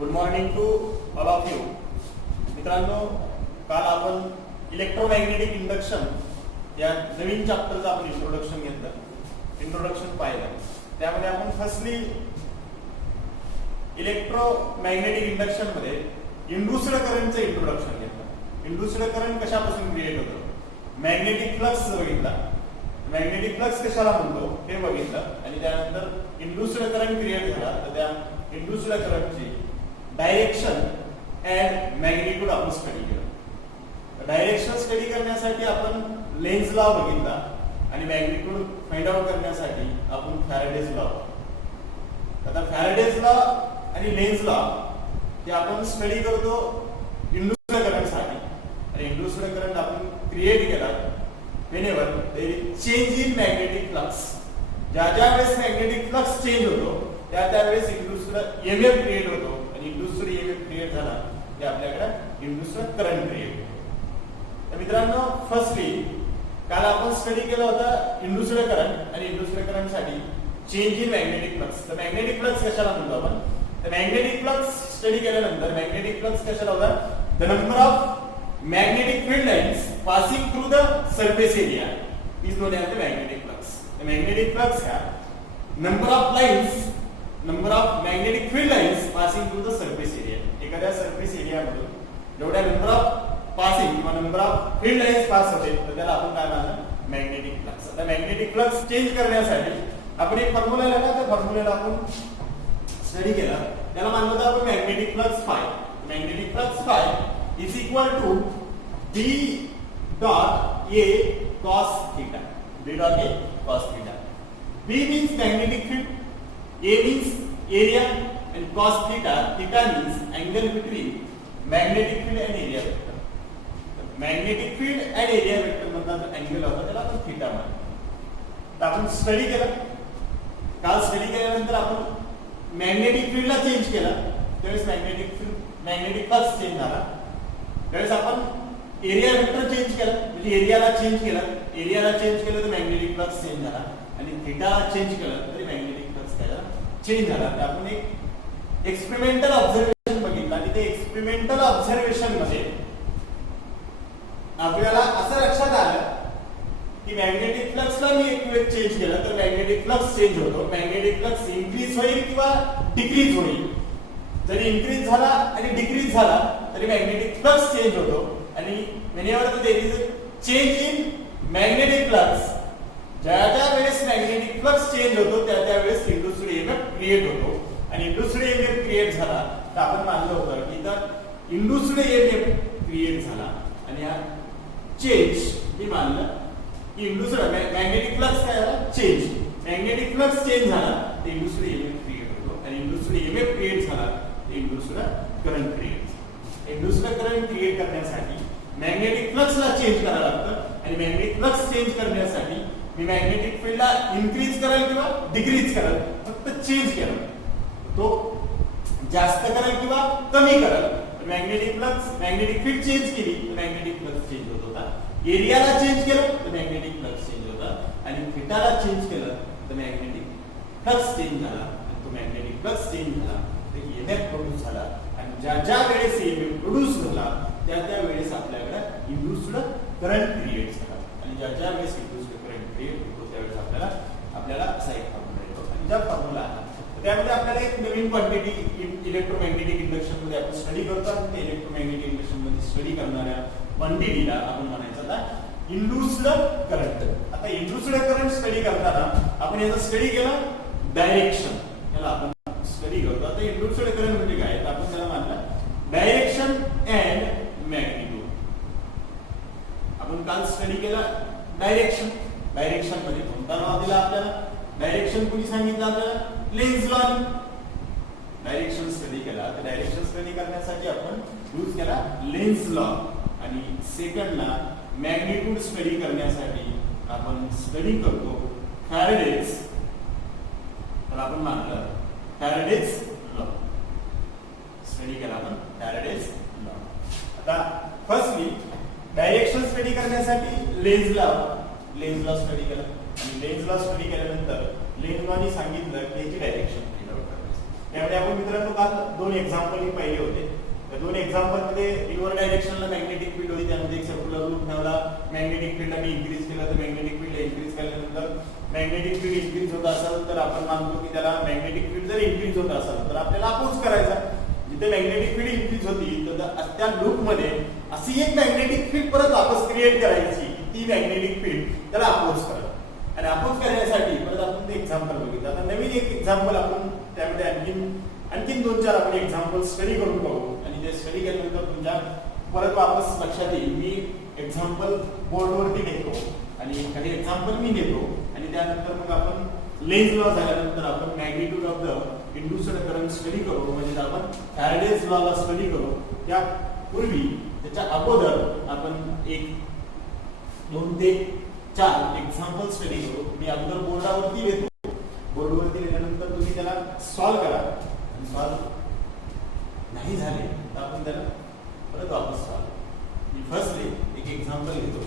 Good morning to all of you. मित्रांनो, काल आपण इलेक्ट्रोमॅग्नेटिक इंडक्शन या नवीन चॅप्टरचं आपण इंट्रोडक्शन घेतलं, इंट्रोडक्शन पाहिलं. त्यामध्ये आपण फर्स्टली इलेक्ट्रोमॅग्नेटिक इंडक्शन मध्ये इंड्यूस्ड करंटचं इंट्रोडक्शन घेतलं. इंड्यूस्ड करंट कशापासून क्रिएट होतं, मॅग्नेटिक फ्लक्स बघितला, मॅग्नेटिक फ्लक्स कशाला म्हणतो हे बघितलं, आणि त्यानंतर इंड्यूस्ड करंट क्रिएट झाला तर त्या इंड्यूस्ड करंटची डायरेक्शन अँड मॅग्निट्यूड आपण स्टडी केलं. डायरेक्शन स्टडी करण्यासाठी आपण लेन्स लॉ बघितला आणि मॅग्निट्यूड फाइंड आउट करण्यासाठी आपण फॅराडेज लॉ. आता फॅराडेज लॉ आणि लेन्स लॉ हे आपण स्टडी करतो इंड्यूस्ड करंटसाठी, आणि इंड्यूस्ड करंट आपण क्रिएट केला whenever there is change in magnetic flux. ज्या वेळेस मॅग्नेटिक फ्लक्स चेंज होतो त्या वेळेस इंड्यूस्ड ईएमएफ क्रिएट होतो, आणि इंड्यूस्ड ईएमएफ क्रिएट झाला की आपल्याकडे इंड्यूस्ड करंट क्रिएट होतो. तर मित्रांनो, फर्स्टली काल आपण स्टडी केलं होतं इंड्यूस्ड करंट, आणि इंड्यूस्ड करंट साठी चेंज इन मॅग्नेटिक फ्लक्स. तर मॅग्नेटिक फ्लक्स कशाला म्हणतो आपण, तर मॅग्नेटिक फ्लक्स स्टडी केल्यानंतर मॅग्नेटिक फ्लक्स कशाला होता, the number of magnetic field lines passing through the surface area is known as the magnetic flux. The magnetic flux है number of lines, number of magnetic field lines passing through the surface area. एखाद्या surface area मधून जेवढ्या number of passing किंवा number of field lines pass होते तर त्याला आपण काय म्हणतो, magnetic flux. आता magnetic flux चेंज करण्यासाठी आपण एक फॉर्म्युला लिहिला, त्या फॉर्म्युल्याला आपण स्टडी केला, त्याला मानलं होतं आपण magnetic flux phi. Magnetic flux phi is equal to B dot A cos theta. B dot A cos theta. B means magnetic field, A means area, and cos theta, theta means angle between magnetic field and area vector. Magnetic field and area vector मधला जो angle होता त्याला आपण theta म्हणतो. तर आपण study केलं, काल स्टडी केल्यानंतर आपण मॅग्नेटिक फील्डला चेंज केला, त्यावेळेस मॅग्नेटिक फ्लक्स चेंज झाला. त्यावेळेस आपण एरिया वेक्टर चेंज केला, म्हणजे एरियाला चेंज केलं तर मॅग्नेटिक फ्लक्स चेंज झाला, आणि थीटाला चेंज केलं तरी मॅग्नेटिक फ्लक्स काय झाला, चेंज झाला. तर आपण एक एक्सपेरिमेंटल ऑब्झर्वेशन बघितलं, आणि ते एक्सपेरिमेंटल ऑब्झर्वेशन मध्ये आपल्याला असं लक्षात आलं की मॅग्नेटिक फ्लक्सला मी एक वेळ चेंज केलं तर मॅग्नेटिक फ्लक्स चेंज होतो. मॅग्नेटिक फ्लक्स इन्क्रीज होईल किंवा डिक्रीज होईल. जरी इन्क्रीज झाला आणि डिक्रीज झाला तरी मॅग्नेटिक फ्लक्स चेंज होतो, आणि whenever there is a change in magnetic flux, ज्या वेळेस मॅग्नेटिक फ्लक्स चेंज होतो त्या वेळेस इंड्यूस्ड ईएमएफ क्रिएट होतो, आणि इंड्यूस्ड ईएमएफ क्रिएट झाला तर आपण मानलं होतं की तर इंड्यूस्ड ईएमएफ क्रिएट झाला, आणि हा चेंज मी मानलं की इंड्यूस्ड मॅग्नेटिक फ्लक्स काय झाला, चेंज. मॅग्नेटिक फ्लक्स चेंज झाला तर इंड्यूस्ड ईएमएफ क्रिएट होतो, आणि इंड्यूस्ड ईएमएफ क्रिएट झाला तर induced current create. Induced current create करण्यासाठी मॅग्नेटिक फ्लक्सला चेंज करावं लागतं, आणि मॅग्नेटिक फ्लक्स चेंज करण्यासाठी मी मॅग्नेटिक फील्डला इन्क्रीज करेल किंवा डिक्रीज करेल, फक्त चेंज केलं, तो जास्त करेल किंवा कमी करेल. मॅग्नेटिक फील्ड चेंज केली तर मॅग्नेटिक फ्लक्स चेंज होत होता, एरियाला चेंज केलं तर मॅग्नेटिक फ्लक्स चेंज होता, आणि थीटाला चेंज केलं तर मॅग्नेटिक फ्लक्स चेंज झाला, आणि तो मॅग्नेटिक फ्लक्स चेंज झाला तर ईएमएफ प्रोड्यूस झाला, आणि ज्या वेळेस ईएमएफ प्रोड्यूस झाला त्या वेळेस आपल्याकडे इंड्यूस्ड करंट क्रिएट झाला, आणि ज्या वेळेस इंड्यूस्ड करंट क्रिएट होतो त्यावेळेस आपल्याला असा एक फॉर्म्युला येतो. आणि ज्या फॉर्म्युला त्यामध्ये आपल्याला एक नवीन क्वांटिटी इलेक्ट्रोमॅग्नेटिक इंडक्शन मध्ये आपण स्टडी करतो, आणि ते इलेक्ट्रोमॅग्नेटिक इंडक्शन मध्ये स्टडी करणाऱ्या क्वांटिटीला आपण म्हणायचं आता इंड्यूस्ड करंट. आता इंड्यूस्ड करंट स्टडी करताना आपण याचा स्टडी केला डायरेक्शन, याला आपण स्टडी करतो. आता इंड्यूस्ड करंट म्हणजे काय, तर आपण त्याला मानलं डायरेक्शन अँड मॅग्निट्यूड. आपण काल स्टडी केला डायरेक्शन मध्ये कोणता नाव दिला आपल्याला, डायरेक्शन कोणी सांगितलं आपल्याला, लेन्स लॉ. डायरेक्शन स्टडी केला तर डायरेक्शन स्टडी करण्यासाठी आपण यूज केला लेन्स लॉ, आणि सेकंडला मॅग्निट्यूड स्टडी करण्यासाठी आपण स्टडी करतो फॅराडेज, तर आपण मानलं फॅराडेज लॉ. स्टडी केला आपण फॅराडेज लॉ. आता फर्स्टली डायरेक्शन स्टडी करण्यासाठी लेन्स लॉ स्टडी केला, आणि लेन्स लॉ स्टडी केल्यानंतर लेन्स लॉनी सांगितलं की याची डायरेक्शन फाइंड आउट करायची. त्यामुळे आपण मित्रांनो आपण काल दोन एक्झाम्पल पाहिले होते. त्या दोन एक्झाम्पल मध्ये इनवर्ड डायरेक्शनला मॅग्नेटिक फील्ड होती, त्यामध्ये एक सर्क्युलर लूप ठेवला. मॅग्नेटिक फील्ड आम्ही इन्क्रीज केलं, तर मॅग्नेटिक फील्ड इन्क्रीज केल्यानंतर मॅग्नेटिक फील्ड इन्क्रीज होत असेल तर आपण मानतो की त्याला मॅग्नेटिक फील्ड जर इन्क्रीज होत असेल तर आपल्याला अपोज करायचा. जिथे मॅग्नेटिक फील्ड इन्क्रीज होती तर त्या लूप मध्ये अशी एक मॅग्नेटिक फील्ड परत वापस क्रिएट करायची, ती मॅग्नेटिक फील्ड त्याला अपोज करा. आणि अपोज करण्यासाठी परत आपण ते एक्झाम्पल बघितलं. आता नवीन एक एक्झाम्पल आपण त्यामध्ये आणखीन दोन चार आपण एक्झाम्पल स्टडी करून बघू. आणि ते स्टडी केल्यानंतर तुमच्या परत वापस लक्षात येईल. मी एक्झाम्पल बोर्डवरती घेतो आणि काही एक्झाम्पल मी घेतो आणि त्यानंतर मग आपण लेन्झ लॉ झाल्यानंतर आपण magnitude of the induced current study करू. म्हणजे आपण फॅराडेज लॉला स्टडी करू. त्यापूर्वी त्याच्या अगोदर आपण एक 2 ते 4 एक्झाम्पल स्टडी करू. मी अगोदर बोर्डावरती लिहितो. बोर्डवरती लिहिल्यानंतर तुम्ही त्याला सॉल्व्ह करा. आणि सॉल्व्ह नाही झाले तर आपण त्याला परत वापस सॉल्व्ह. मी फर्स्टली एक एक्झाम्पल घेतो.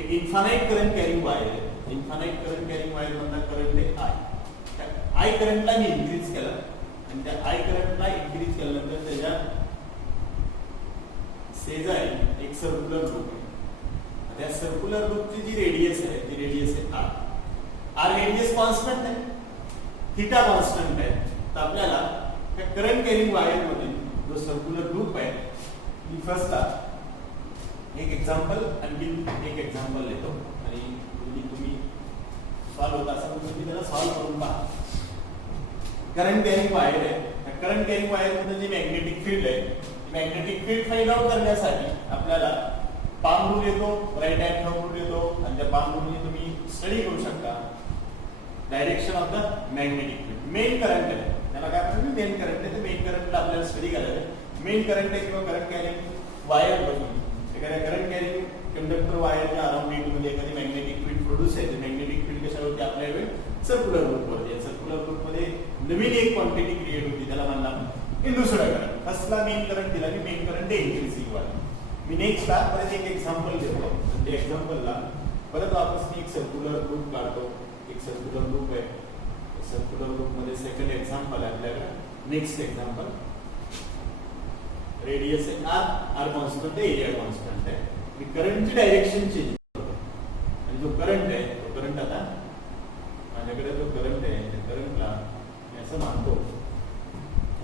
एक इन्फानाइट करंट कॅरिंग वायर आहे. इन्फानाइट करंट कॅरिंग वायर मधला करंट आहे आय. आय करंटला मी इन्क्रीज केला आणि त्या आय करंटला इन्क्रीज केल्यानंतर त्याच्या शेजारी एक सर्क्युलर लूप आहे. त्या सर्क्युलर लूपची जी रेडियस आहे ती रेडियस आहे आर. आर रेडियस कॉन्स्टंट आहे, थीटा कॉन्स्टंट आहे. तर आपल्याला त्या करंट कॅरिंग वायर मध्ये जो सर्क्युलर लूप आहे मी फर्स्टला एक एक्झाम्पल आणखी एक एक्झाम्पल देतो आणि तुम्ही सॉल्व्ह होत असाल तर तुम्ही त्याला सॉल्व्ह करून पहा. करंट कॅरिंग वायर आहे. त्या करंट कॅरिंग वायर मध्ये जी मॅग्नेटिक फील्ड आहे, मॅग्नेटिक फील्ड फाइंड आउट करण्यासाठी आपल्याला पाम रूल येतो, राईट हँड थंब रूल येतो आणि त्या पाम रूलने तुम्ही स्टडी करू शकता direction of the magnetic field. Main current आहे त्याला काय म्हणतात, मेन करंट आहे. तर मेन करंटला आपल्याला स्टडी करायचं. मेन करंट आहे किंवा करंट कॅरिंग वायर बघून एखाद्या करंट कॅरिंग कंडक्टर वायरच्या अराउंड इट मध्ये एखादी मॅग्नेटिक फील्ड प्रोड्यूस आहे. मॅग्नेटिक फील्ड कशावरती आपल्या वेळ सर्क्युलर लूप वरती. सर्क्युलर लूप मध्ये नवीन एक क्वांटिटी क्रिएट होती त्याला म्हणला इंड्यूस्ड करंट. फर्स्टला मेन करंट दिला की मेन करंट इन्क्रीजिंग वायर. मी नेक्स्टला परत एक एक्झाम्पल देतो. त्या एक्झाम्पलला परत वापस मी एक सर्क्युलर लूप काढतो. एक सर्क्युलर लूप आहे. सर्क्युलर लूप मध्ये सेकंड एक्झाम्पल आहे आपल्याकडे. नेक्स्ट एक्झाम्पल रेडियस आहे आर. आर कॉन्स्टंट आहे, एरिया कॉन्स्टंट आहे. मी करंटची डायरेक्शन चेंज करतो आणि जो करंट आहे तो करंट आता माझ्याकडे जो करंट आहे त्या करंटला मी असं मानतो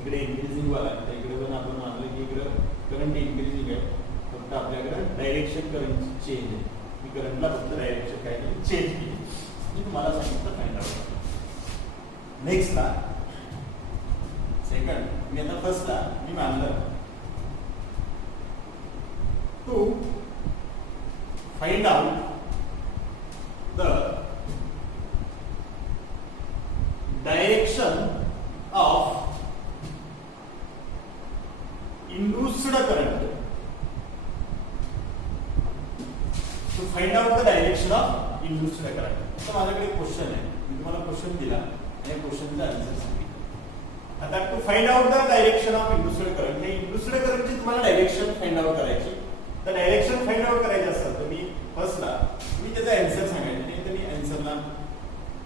इकडे इन्क्रीजिंग वाला आहे. इकडे पण आपण मानलं की इकडे करंट इन्क्रीजिंग आहे. फक्त आपल्याकडे डायरेक्शन करंट चेंज आहे. मी करंटला फक्त डायरेक्शन काय केली चेंज केली. मी तुम्हाला सांगितलं फाइंड आउट. नेक्स्टला सेकंड मी आता फर्स्टला मी मानलं to find out the direction of induced current. To find out the direction of induced current. तर माझ्याकडे क्वेश्चन आहे. मी तुम्हाला क्वेश्चन दिला आणि क्वेश्चनचा आन्सर सांगितलं. आता to find out the direction of induced current. हे इंड्युस्ड करंटची तुम्हाला डायरेक्शन फाइंड आउट करायची. तर डायरेक्शन फाइंड आउट करायचं असेल तर मी फर्स्टला मी त्याचा आन्सर सांगायचं नाही तर मी आन्सरला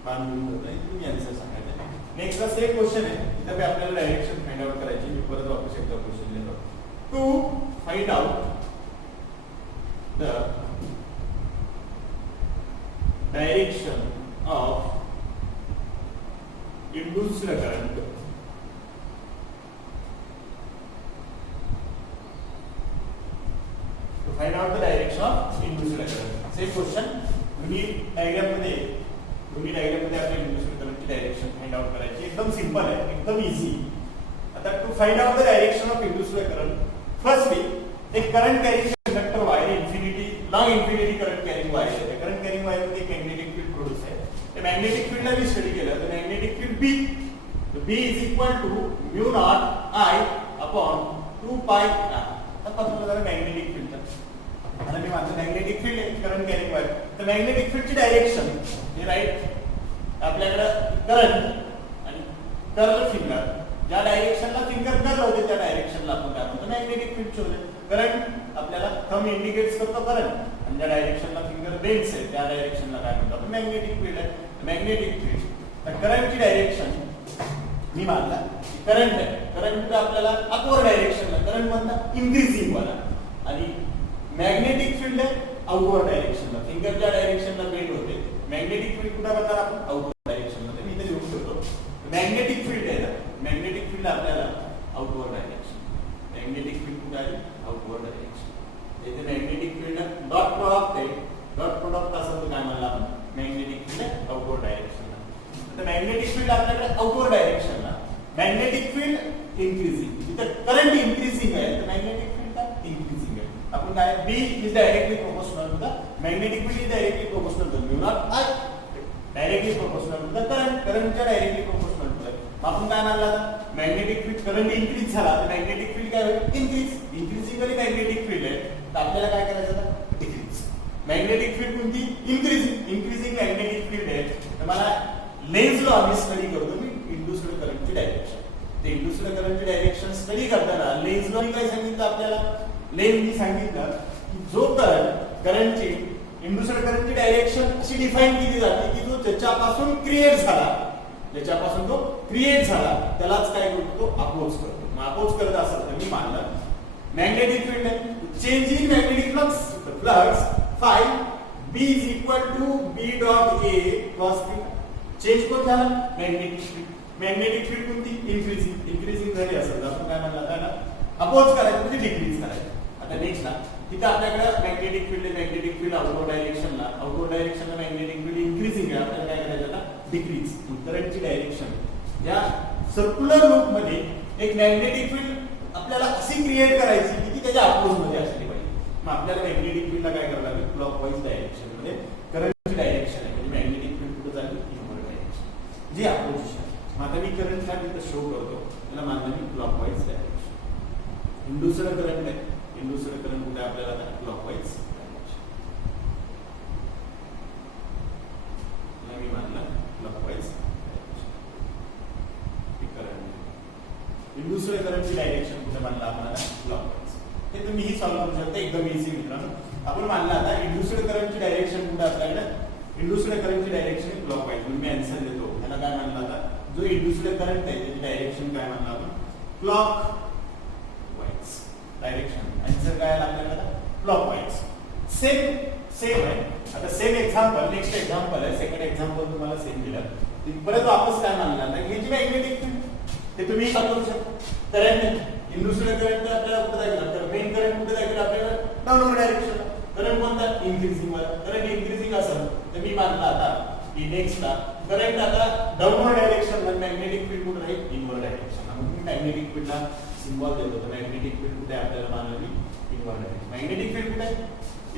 बांधून ठेवतो. तुम्ही आन्सर सांगायचं. नेक्स्टला सेम क्वेश्चन आहे. तिथे आपल्याला डायरेक्शन फाइंड आउट करायची. मी परत वापस एकदा क्वेश्चन लिहितो. To find out the direction of induced current. Find out the direction of induced current. Same question. Unit diagram मध्ये आपल्या इंड्युस्ड करंटची डायरेक्शन फाइंड आउट करायची. एकदम सिंपल आहे, एकदम इझी. आता to find out the direction of induced current firstly एक current carrying conductor wire infinity long infinity current carrying wire आहे. करंट कॅरिंग वायर मध्ये एक मॅग्नेटिक फील्ड प्रोड्यूस आहे. त्या मॅग्नेटिक फील्डला मी स्टडी केलं तर magnetic field B is equal to mu naught I upon 2 pi R. आता मॅग्नेटिक फील्ड आणि मी माझं मॅग्नेटिक फील्ड आहे करंट कॅरिंग वायर. तर मॅग्नेटिक फील्डची डायरेक्शन हे राईट आपल्याकडे करंट आणि कर्ल फिंगर ज्या डायरेक्शनला फिंगर कर्ल होते त्या डायरेक्शनला आपण काय म्हणतो मॅग्नेटिक फील्ड शोधले. करंट आपल्याला थंब इंडिकेट्स करतो करंट आणि ज्या डायरेक्शनला फिंगर बेंड्स आहे त्या डायरेक्शनला काय म्हणतो आपण मॅग्नेटिक फील्ड आहे. मॅग्नेटिक फील्ड तर करंटची डायरेक्शन मी मानला करंट आहे, करंट कुठे आपल्याला अपवर्ड डायरेक्शनला, करंट म्हणता इन्क्रीजिंग वाला, आणि मॅग्नेटिक फील्ड आहे आउटवर्ड डायरेक्शनला, फिंगरच्या डायरेक्शनला बेंड होते. मॅग्नेटिक फील्ड कुठे बनणार आपण आउटवर्ड डायरेक्शनला. मी इथे लिहून ठेवतो मॅग्नेटिक फील्ड आहे ना, मॅग्नेटिक फील्ड आपल्याला आउटवर्ड डायरेक्शन, मॅग्नेटिक फील्ड कुठे आहे आउटवर्ड डायरेक्शन. इथे मॅग्नेटिक फील्ड डॉट प्रॉडक्ट आहे, डॉट प्रॉडक्ट असं तर काय म्हणलं आपण मॅग्नेटिक फील्ड आउटवर्ड डायरेक्शनला. तर मॅग्नेटिक फील्ड आपल्याकडे आउटवर्ड डायरेक्शनला, मॅग्नेटिक फील्ड इन्क्रीजिंग, इथे करंट इन्क्रीजिंग आहे तर मॅग्नेटिक फील्ड इन्क्रीजिंग आहे. आपण काय B is directly proportional to the magnetic field is directly proportional to mu naught I, directly proportional to the current, करंटच्या directly proportional to the. आपण काय मानला मॅग्नेटिक फील्ड करंट इन्क्रीज झाला तर magnetic field काय होईल इन्क्रीज, इन्क्रीजिंग वाली magnetic field आहे तर आपल्याला काय करायचं आता डिक्रीज. मॅग्नेटिक फील्ड कोणती इन्क्रीजिंग, इन्क्रीजिंग मॅग्नेटिक फील्ड आहे तर मला लेन्स लॉ आम्ही स्टडी करतो मी इंड्यूस्ड करंटची डायरेक्शन. ते इंड्यूस्ड करंटची डायरेक्शन स्टडी करताना लेन्स लॉ काय सांगितलं आपल्याला, लेन्सनी सांगितलं की जो करंटची इंड्यूस्ड करंटची डायरेक्शन अशी डिफाइन केली जाते की जो ज्याच्यापासून क्रिएट झाला, ज्याच्यापासून तो क्रिएट झाला त्यालाच काय करतो तो अपोज करतो. मग अपोज करत असेल तर मी मानलं मॅग्नेटिक फील्ड आहे, change in magnetic flux, flux five B is equal to B dot A cos theta. Change कोण झाला मॅग्नेटिक फील्ड, मॅग्नेटिक फील्ड कोणती इन्क्रीजिंग, इन्क्रीजिंग झाली असेल तर आपण काय म्हणलं आता अपोज करायचं म्हणजे डिक्रीज करायचं. आता नेक्स्ट ना तिथे आपल्याकडे मॅग्नेटिक फील्ड आहे, मॅग्नेटिक फील्ड आउटवर्ड डायरेक्शनला, आउटवर्ड डायरेक्शनला मॅग्नेटिक फील्ड इन्क्रीजिंग आहे, आपल्याला काय करायचं आता डिक्रीज. करंटची डायरेक्शन या सर्क्युलर लूप मध्ये एक मॅग्नेटिक फील्ड आपल्याला अशी क्रिएट करायची की ती त्याच्या अपोज मध्ये असली पाहिजे. मग आपल्याला मॅग्नेटिक फील्डला काय करावं लागेल क्लॉकवाईज डायरेक्शन मध्ये करंटची डायरेक्शन आहे, म्हणजे मॅग्नेटिक फील्ड कुठे जाईल इनवर्ड डायरेक्शन जी अपोजिशन. मग आता मी करंटला तिथं शो करतो, त्याला मानलं मी क्लॉकवाईज डायरेक्शन. इंड्यूस्ड करंट आहे, इंड्यूस्ड करंट कुठे आपल्याला आता क्लॉकवाईज डायरेक्शन, मी मानलं क्लॉकवाईज डायरेक्शन. करंट इंड्यूस्ड करंटची डायरेक्शन कुठे मानलं आपल्याला क्लॉकवाईज. हे तुम्ही ही सॉल्व्ह करू शकता एकदम इझी मित्रांनो. आपण मानलं आता इंड्यूस्ड करंटची डायरेक्शन कुठे आपल्याकडे इंड्यूस्ड करंटची डायरेक्शन क्लॉकवाईज, म्हणून मी आन्सर देतो. त्याला काय मानलं आता जो इंड्यूस्ड करंट आहे त्याची डायरेक्शन काय मानलं आपण क्लॉकवाईज डायरेक्शन. आन्सर काय आला आपल्याला क्लॉकवाईज. सेम आहे. आता सेम एक्झाम्पल, नेक्स्ट एक्झाम्पल आहे, सेकंड एक्झाम्पल तुम्हाला सेम दिलं. परत वापस काय मानलं आता हे जी मॅग्नेटिक फील्ड ते तुम्ही करू शकता. करंट इंड्यूस्ड करंट आपल्याला कुठे जायचं तर मेन करंट कुठे जायचं आपल्याला डाऊनवर्ड डायरेक्शन. करंट कोणता इन्क्रीजिंग वाला, करंट इन्क्रीजिंग असेल तर मी मानला आता की नेक्स्टला करंट आता डाऊनवर्ड डायरेक्शन मध्ये मॅग्नेटिक फील्ड कुठे राहील इनवर्ड डायरेक्शन. म्हणून मॅग्नेटिक फील्डला सिम्बॉल देतो तर मॅग्नेटिक फील्ड कुठे आपल्याला मानलं मी इनवर्ड डायरेक्शन. मॅग्नेटिक फील्ड कुठे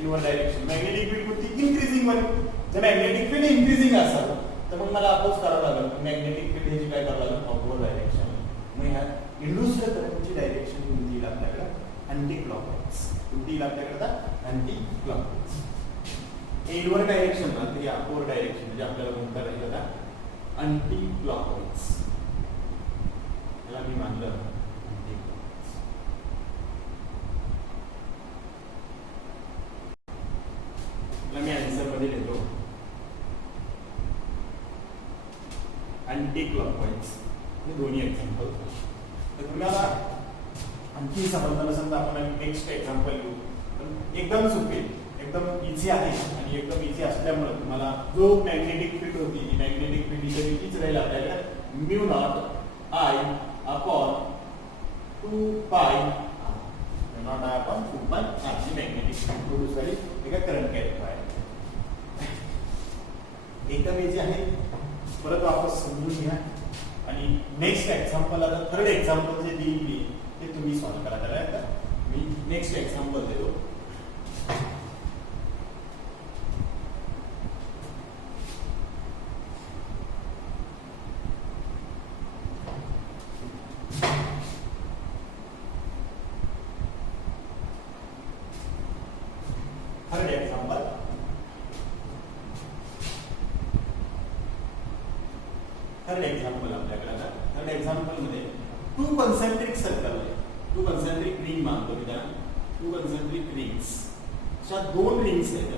इनवर्ड डायरेक्शन, मॅग्नेटिक फील्ड कोणती इन्क्रीजिंग मध्ये. जर मॅग्नेटिक फील्ड इन्क्रीजिंग असेल तर मग मला अपोज करावं लागेल, मॅग्नेटिक फील्ड ह्याची काय करावं लागेल आउटवर्ड डायरेक्शन. मग ह्या इंड्यूस्ड करंटची डायरेक्शन कोणती येईल आपल्याकडे अँटी क्लॉकवाईज. कोणती येईल आपल्याकडे अँटी क्लॉकवाईज. इनवर्ड डायरेक्शन ना तर अपवर्ड डायरेक्शन म्हणजे आपल्याला कोणता राहील आता अँटी क्लॉकवाईज. त्याला मी मानलं अँटी क्लॉकवाईज. त्याला मी आन्सर मध्ये देतो अँटी क्लॉकवाईज. दोन्ही एक्झाम्पल. तर तुम्हाला आणखी समजलं नसेल तर आपण नेक्स्ट एक्झाम्पल घेऊ. एकदम सोपे, एकदम इझी आहे आणि एकदम इझी असल्यामुळे तुम्हाला जो मॅग्नेटिक फील्ड होती ती मॅग्नेटिक फील्ड इथे तीच राहील आपल्याकडे म्यू नॉट आय अपॉन 2 पाय म्यू नॉट आय अपॉन 2 पाय जी मॅग्नेटिक फील्ड प्रोड्यूस झाली एका करंट कॅरेक्टर आहे. एकदम इझी आहे. परत वापस समजून घ्या आणि नेक्स्ट एक्झाम्पल आता थर्ड एक्झाम्पल जे देईल मी ते तुम्ही सॉल्व्ह करा. त्याला मी नेक्स्ट एक्झाम्पल देतो. थर्ड एक्झाम्पल, थर्ड एक्झाम्पल आपल्याकडे आता थर्ड एक्झाम्पल मध्ये 2 कॉन्सेंट्रिक सर्कल आहे, 2 कॉन्सेंट्रिक रिंग मानतो मी त्याला. 2 कॉन्सेंट्रिक रिंग्स, अशा 2 रिंग्स आहेत.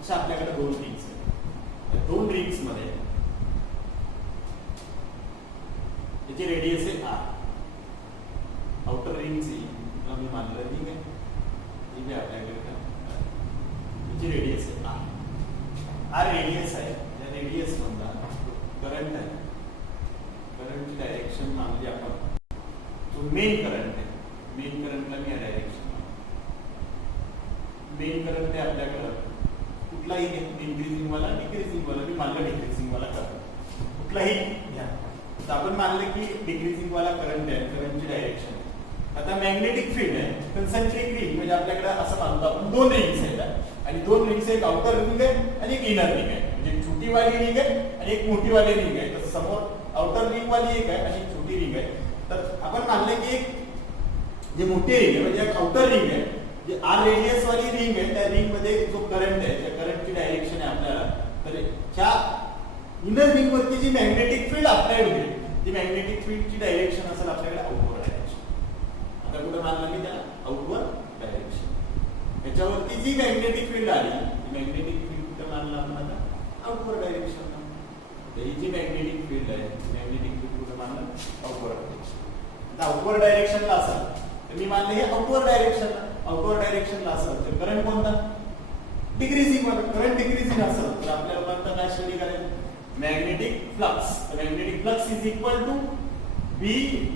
अशा आपल्याकडे 2 रिंग्स आहेत. या दोन रिंग्स मध्ये त्याची रेडियस आहे आर. आउटर रिंगची मी मानलं ठीक आहे, ठीक आहे आपल्याकडे त्याची रेडियस आहे आर. आर रेडियस आहे, त्या रेडियस मधला करंट आहे, करंटची डायरेक्शन मानली आपण, जो मेन करंट आहे, मेन करंटला मी डायरेक्शन, मेन करंट आहे आपल्याकडं कुठलाही इन्क्रीजिंग वाला डिक्रीजिंग वाला, मी मानलं डिक्रीजिंग वाला करंट कुठलाही घ्या. तर आपण मानलं की डिक्रीजिंग वाला करंट आहे, करंटची डायरेक्शन. आता मॅग्नेटिक फील्ड आहे, कन्सेंट्रिक रिंग म्हणजे आपल्याकडे असं मानतो आपण दोन रिंग्स आहेत आणि दोन रिंग्स, एक आउटर रिंग आहे आणि एक इनर रिंग आहे. म्हणजे छोटी वाली रिंग आहे आणि एक मोठी वाली रिंग आहे. तर समोर आउटर रिंग वाली एक आहे आणि एक छोटी रिंग आहे. तर आपण मानलं की एक जे मोठी रिंग आहे म्हणजे एक आउटर रिंग आहे, जे आर रेडियस वाली रिंग आहे, त्या रिंग मध्ये जो करंट आहे, त्या करंटची डायरेक्शन आहे आपल्याला. तर ह्या इनर रिंग वरती जी मॅग्नेटिक फील्ड अप्लाइड होईल, ती मॅग्नेटिक फील्डची डायरेक्शन असेल आपल्याकडे आउटवर्ड डायरेक्शन. आता कुठे मानलं मी त्याला आउटवर्ड डायरेक्शन. याच्यावरती जी मॅग्नेटिक फील्ड आली, ती मॅग्नेटिक फील्ड कुठे मानलं आपण आता आउटवर्ड डायरेक्शन. तर ही जी मॅग्नेटिक फील्ड आहे, मॅग्नेटिक फील्ड कुठे मानलं आउटवर्ड डायरेक्शन. आता आउटवर्ड डायरेक्शनला असेल तर मी मानलं हे आउटवर्ड डायरेक्शनला, आउटवर्ड डायरेक्शनला असेल तर करंट कोणता डिक्रीजिंग वाला. करंट डिक्रीजिंग असेल तर आपल्याला कोणता काय स्टडी करायचं, मॅग्नेटिक फ्लक्स. तर magnetic flux is equal to B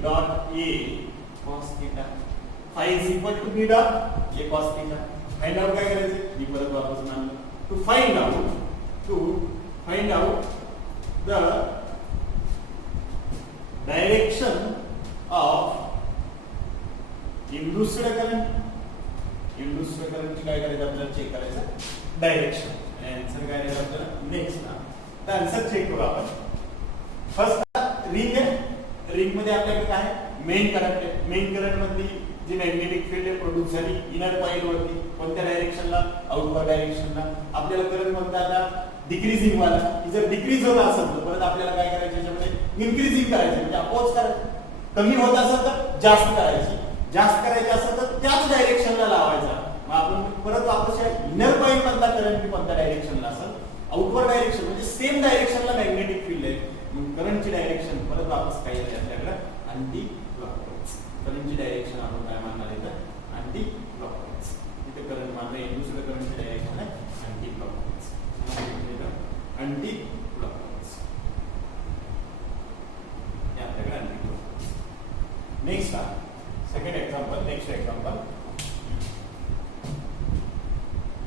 dot A cos theta, phi is equal to B dot A cos theta. Find out काय करायचं, मी परत वापस मानलं to find out the direction of induced current. Induced करंटची काय करायचं आपल्याला चेक करायचं डायरेक्शन. आन्सर काय करायचं आपल्याला नेक्स्ट ना. तर आन्सर चेक करू आपण. फर्स्ट रिंग आहे, रिंग मध्ये आपल्याकडे काय मेन करंट आहे. मेन करंट मधली जी मॅग्नेटिक फील्ड आहे प्रोड्यूस झाली इनर कॉइल वरती, कोणत्या डायरेक्शनला आउटवर्ड डायरेक्शनला. आपल्याला करंट कोणता आता डिक्रीजिंग वाला. जर डिक्रीज होत असेल तर परत आपल्याला काय करायचं, याच्यामध्ये इन्क्रीजिंग करायचं म्हणजे अपोज करायचं. कमी होत असेल तर जास्त करायची, जास्त करायची असेल तर त्याच डायरेक्शनला लावायचा. मग आपण परत वापस या इनर कॉइल मधला करंट कोणत्या डायरेक्शनला असेल आउटवर्ड डायरेक्शन, म्हणजे सेम डायरेक्शनला मॅग्नेटिक फील्ड आहे. मग करंटची डायरेक्शन परत वापस काय आहे आपल्याकडे अँटी क्लॉकवाईज. करंटची डायरेक्शन आपण काय मानणार आहे तर अँटी क्लॉकवाईज. इथे करंट मानलं दुसरं करंटची डायरेक्शन आहे अँटी क्लॉकवाईज, अँटी क्लॉकवाईज. हे आपल्याकडे anti clockwise. Next second example, next example,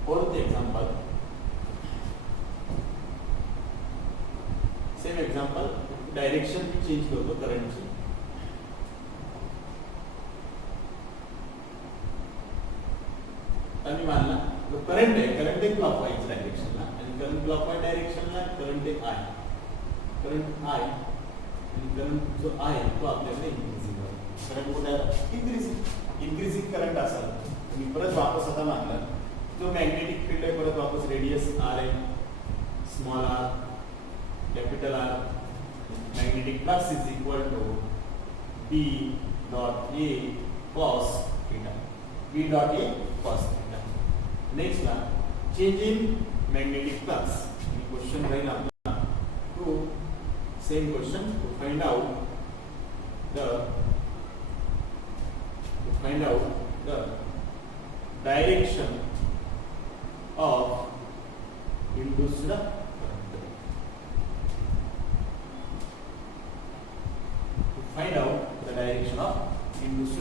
fourth example. Same example, direction change करतो करंटची. आणि मानला करंट आहे, करंट आहे क्लॉकवाईज डायरेक्शनला आणि करंट क्लॉकवाईज डायरेक्शनला करंट आहे आय, करंट आय आणि करंट जो आहे तो आपल्याकडे इन्क्रीजिंग आहे. करंट कुठे आहे इन्क्रीजिंग, इन्क्रीजिंग करंट असेल. मी परत वापस आता मानला जो मॅग्नेटिक फील्ड आहे परत वापस रेडियस आर आहे, small R capital R. Magnetic flux is equal to B dot A cos theta, B dot A cos theta. Next ना change in magnetic flux. Question राहील आपला to same question to find out the direction of induced find out the direction of induced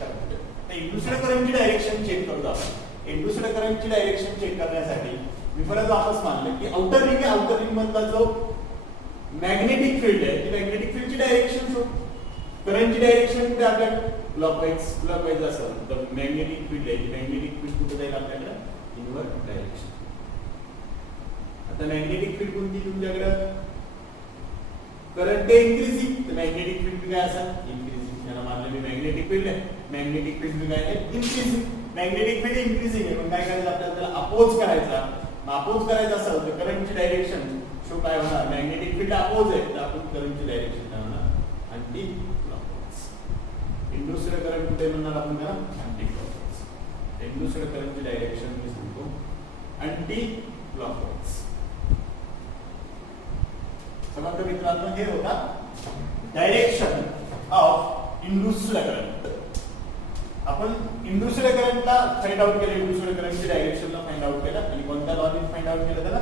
current. तर induced करंटची direction check करतो आपण. Induced करंटची direction check करण्यासाठी मी परत वापस मानलं की आउटर रिंग आहे, आउटर रिंग मधला जो मॅग्नेटिक फील्ड आहे ती मॅग्नेटिक फील्डची डायरेक्शन शो. करंटची डायरेक्शन कुठे आपल्याकडे क्लॉकवाईज असेल तर मॅग्नेटिक फील्ड आहे, मॅग्नेटिक फील्ड कुठे जाईल आपल्याकडे इनवर्ड डायरेक्शन. आता मॅग्नेटिक फील्ड कोणती तुमच्याकडे करंट इन्क्रीजिंग, तर मॅग्नेटिक फील्ड काय असेल इन्क्रीजिंग. त्याला मानलं मी मॅग्नेटिक फील्ड आहे, मॅग्नेटिक फील्ड काय आहे इन्क्रीजिंग. मॅग्नेटिक फील्ड इन्क्रीजिंग आहे पण काय करायचं आपल्याला त्याला अपोज करायचा. अपोज करायचा असेल तर करंटची डायरेक्शन शो काय होणार, मॅग्नेटिक फील्ड अपोज आहे तर आपण करंटची डायरेक्शन काय होणार अँटी क्लॉकवाईज. इंड्यूस्ड करंट कुठे म्हणणार आपण त्याला अँटी क्लॉकवाईज. इंड्यूस्ड करंटची डायरेक्शन मी सांगतो अँटी क्लॉकवाईज. चला तर मित्रांनो हे होता डायरेक्शन ऑफ इंड्यूस्ड करंट. आपण इंड्यूस्ड करंटला फाइंड आउट केलं, इंड्यूस्ड करंटची डायरेक्शनला फाइंड आउट केलं आणि कोणत्या लॉने फाइंड आउट केलं त्याला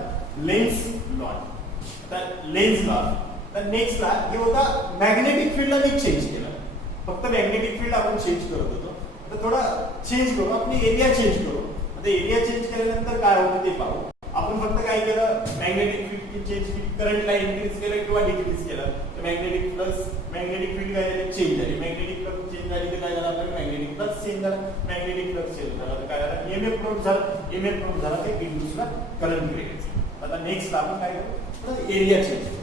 लेन्झ लॉ. आता लेन्झ लॉ तर नेक्स्ट ला हे होता मॅग्नेटिक फील्डला मी चेंज केलं. फक्त मॅग्नेटिक फील्ड आपण चेंज करत होतो. आता थोडा चेंज करू, आपण एरिया चेंज करू. आता एरिया चेंज केल्यानंतर काय होतं ते पाहू. आपण फक्त काय केलं मॅग्नेटिक फील्ड चेंज केली, करंटला इन्क्रीज केलं किंवा डिक्रीज केलं तर मॅग्नेटिक फील्ड काय झाली चेंज झाली. मॅग्नेटिक फ्लक्स चेंज झाली तर काय झालं आपल्याला मॅग्नेटिक फ्लक्स चेंज झाला. मॅग्नेटिक फ्लक्स चेंज झाला तर काय झालं ईएमएफ प्रोड्यूस झाला. ईएमएफ प्रोड्यूस झाला ते इंड्यूसला करंट क्रिएट झाला. आता नेक्स्ट आपण काय करू एरिया चेंज करू.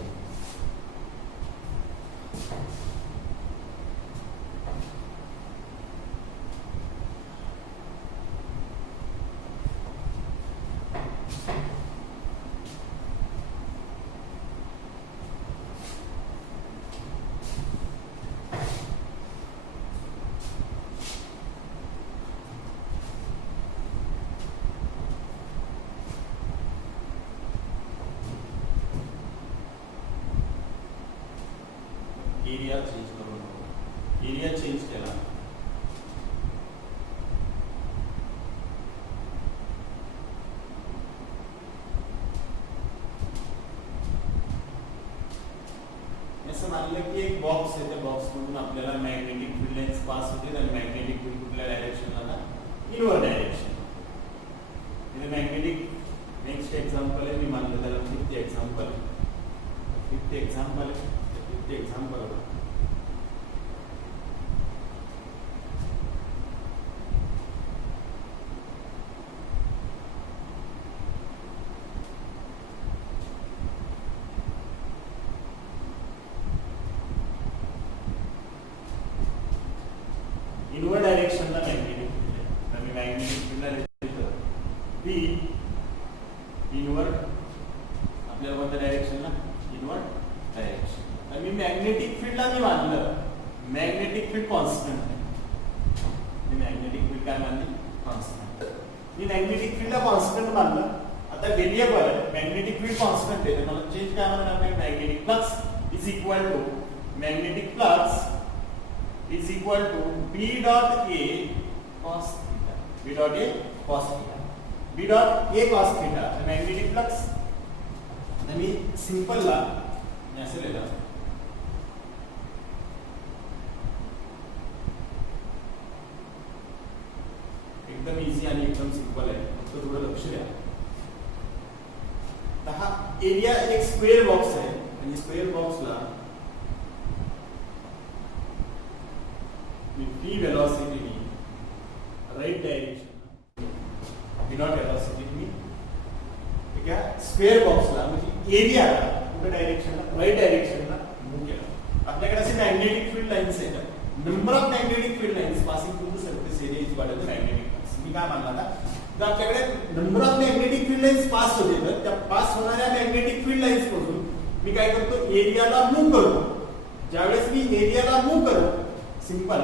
एरिया चेंज करून एरिया चेंज केला. असं मानलं की एक बॉक्स आहे, त्या बॉक्स मधून आपल्याला मॅग्नेटिक फील्ड लाईन्स पास होते आणि मॅग्नेटिक फील्ड कुठल्या डायरेक्शनला inward direction. Magnetic next example आहे, मी मानलं त्याला फिफ्थ एक्झाम्पल आहे. इनवर्ड डायरेक्शनला मॅग्नेटिक फील्ड आहे. मी मॅग्नेटिक फील्डला लिहितो बी इनवर्ड. आपल्याला कोणत्या डायरेक्शनला इनवर्ड डायरेक्शन. आणि मी मॅग्नेटिक फील्डला मी मानलं मॅग्नेटिक फील्ड कॉन्स्टंट आहे. मी मॅग्नेटिक फील्ड काय मानली कॉन्स्टंट. मी मॅग्नेटिक फील्डला कॉन्स्टंट मानलं. आता व्हेरिएबल मॅग्नेटिक फील्ड कॉन्स्टंट आहे तर मला चेंज काय म्हणणार आहे magnetic flux is equal to magnetic flux is equal to b dot a cos theta. b dot a cos theta. b dot a cos theta magnetic flux. आता मी simple ला मी असं लिहिलं एकदम इझी आणि एकदम सिंपल आहे, फक्त थोडं लक्ष द्या. तर हा एरिया एक स्क्वेअर बॉक्स आहे आणि square बॉक्सला v velocity ni right direction v dot velocity ni ठीक है स्क्वेअर बॉक्सला म्हणजे एरिया कुठे डायरेक्शनला राईट डायरेक्शनला मूव्ह केला. आपल्याकडे असे मॅग्नेटिक फील्ड लाईन्स आहेत. Number of magnetic field lines passing through the surface area is equal to magnetic flux. मी काय मानला ना तर आपल्याकडे number of magnetic field lines pass होते तर त्या पास होणाऱ्या मॅग्नेटिक फील्ड लाईन्स पासून मी काय करतो एरियाला मूव्ह करतो. ज्यावेळेस मी एरियाला मूव्ह करतो सिंपल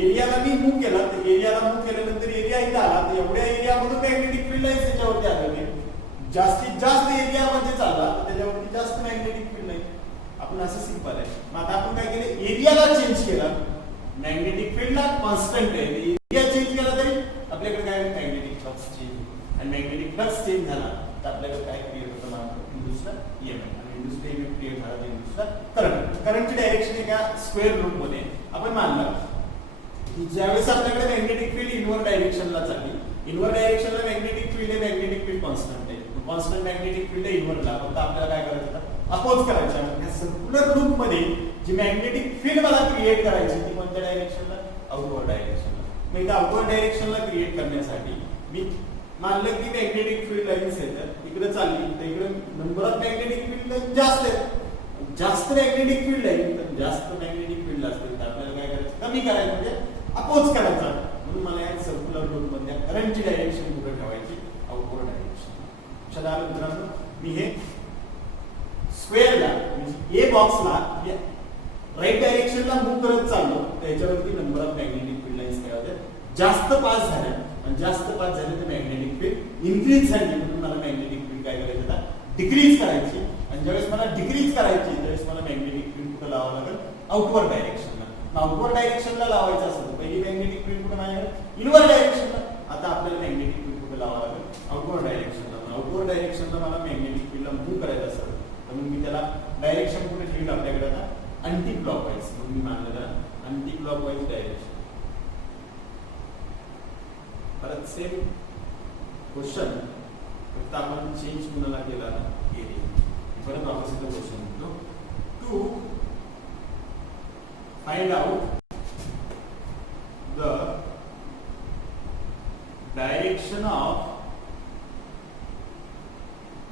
एरियाला मी मूव्ह केला तर एरियाला मूव्ह केल्यानंतर एरिया इथे आला तर एवढ्या एरियामधून मॅग्नेटिक फील्ड लाईन्स त्याच्यावरती आले. जास्तीत जास्त एरिया मध्ये चालला तर त्याच्यावरती जास्त मॅग्नेटिक फील्ड लाईन. आपण असं सिंपल आहे. मग आता आपण काय केलं एरियाला चेंज केला. मॅग्नेटिक फील्डला कॉन्स्टंट आहे, एरिया चेंज केला तरी आपल्याकडे काय मॅग्नेटिक फ्लक्स चेंज आणि मॅग्नेटिक फ्लक्स चेंज झाला तर आपल्याकडे काय क्रिएट होतं ना इंड्यूसला ईएमएफ आणि इंड्यूसला ईएमएफ क्रिएट झाला तर इंड्यूसला करंट. करंटची डायरेक्शन एका स्क्वेअर रूट मध्ये आपण मानलं की ज्यावेळेस आपल्याकडे मॅग्नेटिक फील्ड इनवर्ड डायरेक्शनला चालली, इनवर्ड डायरेक्शनला मॅग्नेटिक फील्ड आहे, मॅग्नेटिक फील्ड कॉन्स्टंट आहे. कॉन्स्टंट मॅग्नेटिक फील्ड आहे इनवर्डला, फक्त आपल्याला काय करायचं होतं अपोज करायचं. या सर्क्युलर लूप मध्ये जी मॅग्नेटिक फील्ड मला क्रिएट करायची ती कोणत्या डायरेक्शनला आउटवर्ड डायरेक्शनला. मग इथे आउटवर्ड डायरेक्शनला क्रिएट करण्यासाठी मी मानलं की मॅग्नेटिक फील्ड लाईन्स आहेत इकडे चालली तर इकडे number of magnetic field line जास्त आहेत. जास्त मॅग्नेटिक फील्ड लाईन तर जास्त मॅग्नेटिक फील्ड असते तर आपल्याला काय करायचं कमी करायचं म्हणजे अपोज करायचा. म्हणून मला या सर्क्युलर लूप मध्ये करंटची डायरेक्शन कुठे ठेवायची आउटवर्ड डायरेक्शन. लक्षात आलं मित्रांनो. मी हे स्क्वेअरला म्हणजे ए बॉक्सला राईट डायरेक्शनला मूव्ह करत चाललो तर याच्यावरती number of magnetic field lines काय होत्या जास्त पास झाल्या आणि जास्त पास झाले तर मॅग्नेटिक फील्ड इन्क्रीज झाली. म्हणून मला मॅग्नेटिक फील्ड काय करायचं आता डिक्रीज करायची आणि ज्यावेळेस मला डिक्रीज करायची त्यावेळेस मॅग्नेटिक फील्ड कुठे लावावं लागेल, आउटवर्ड डायरेक्शनला. आउटवर्ड डायरेक्शनला लावायचं असेल तर पहिली मॅग्नेटिक फील्ड कुठे माझ्याकडे इनवर्ड डायरेक्शनला. आता आपल्याला मॅग्नेटिक फील्ड कुठे लावावं लागेल, आउटवर्ड डायरेक्शनला. आउटवर्ड डायरेक्शनला मला मॅग्नेटिक फील्डला मूव्ह करायचं असेल तर मग मी त्याला डायरेक्शन कुठे ठेवील आपल्याकडे आता अँटी क्लॉकवाईज. म्हणून मी मानलेला अँटी क्लॉकवाईज डायरेक्शन. परत सेम क्वेश्चन, फक्त आपण चेंज कुणाला केला एरिया. परत वापस इथं क्वेश्चन म्हणतो, to find out the direction of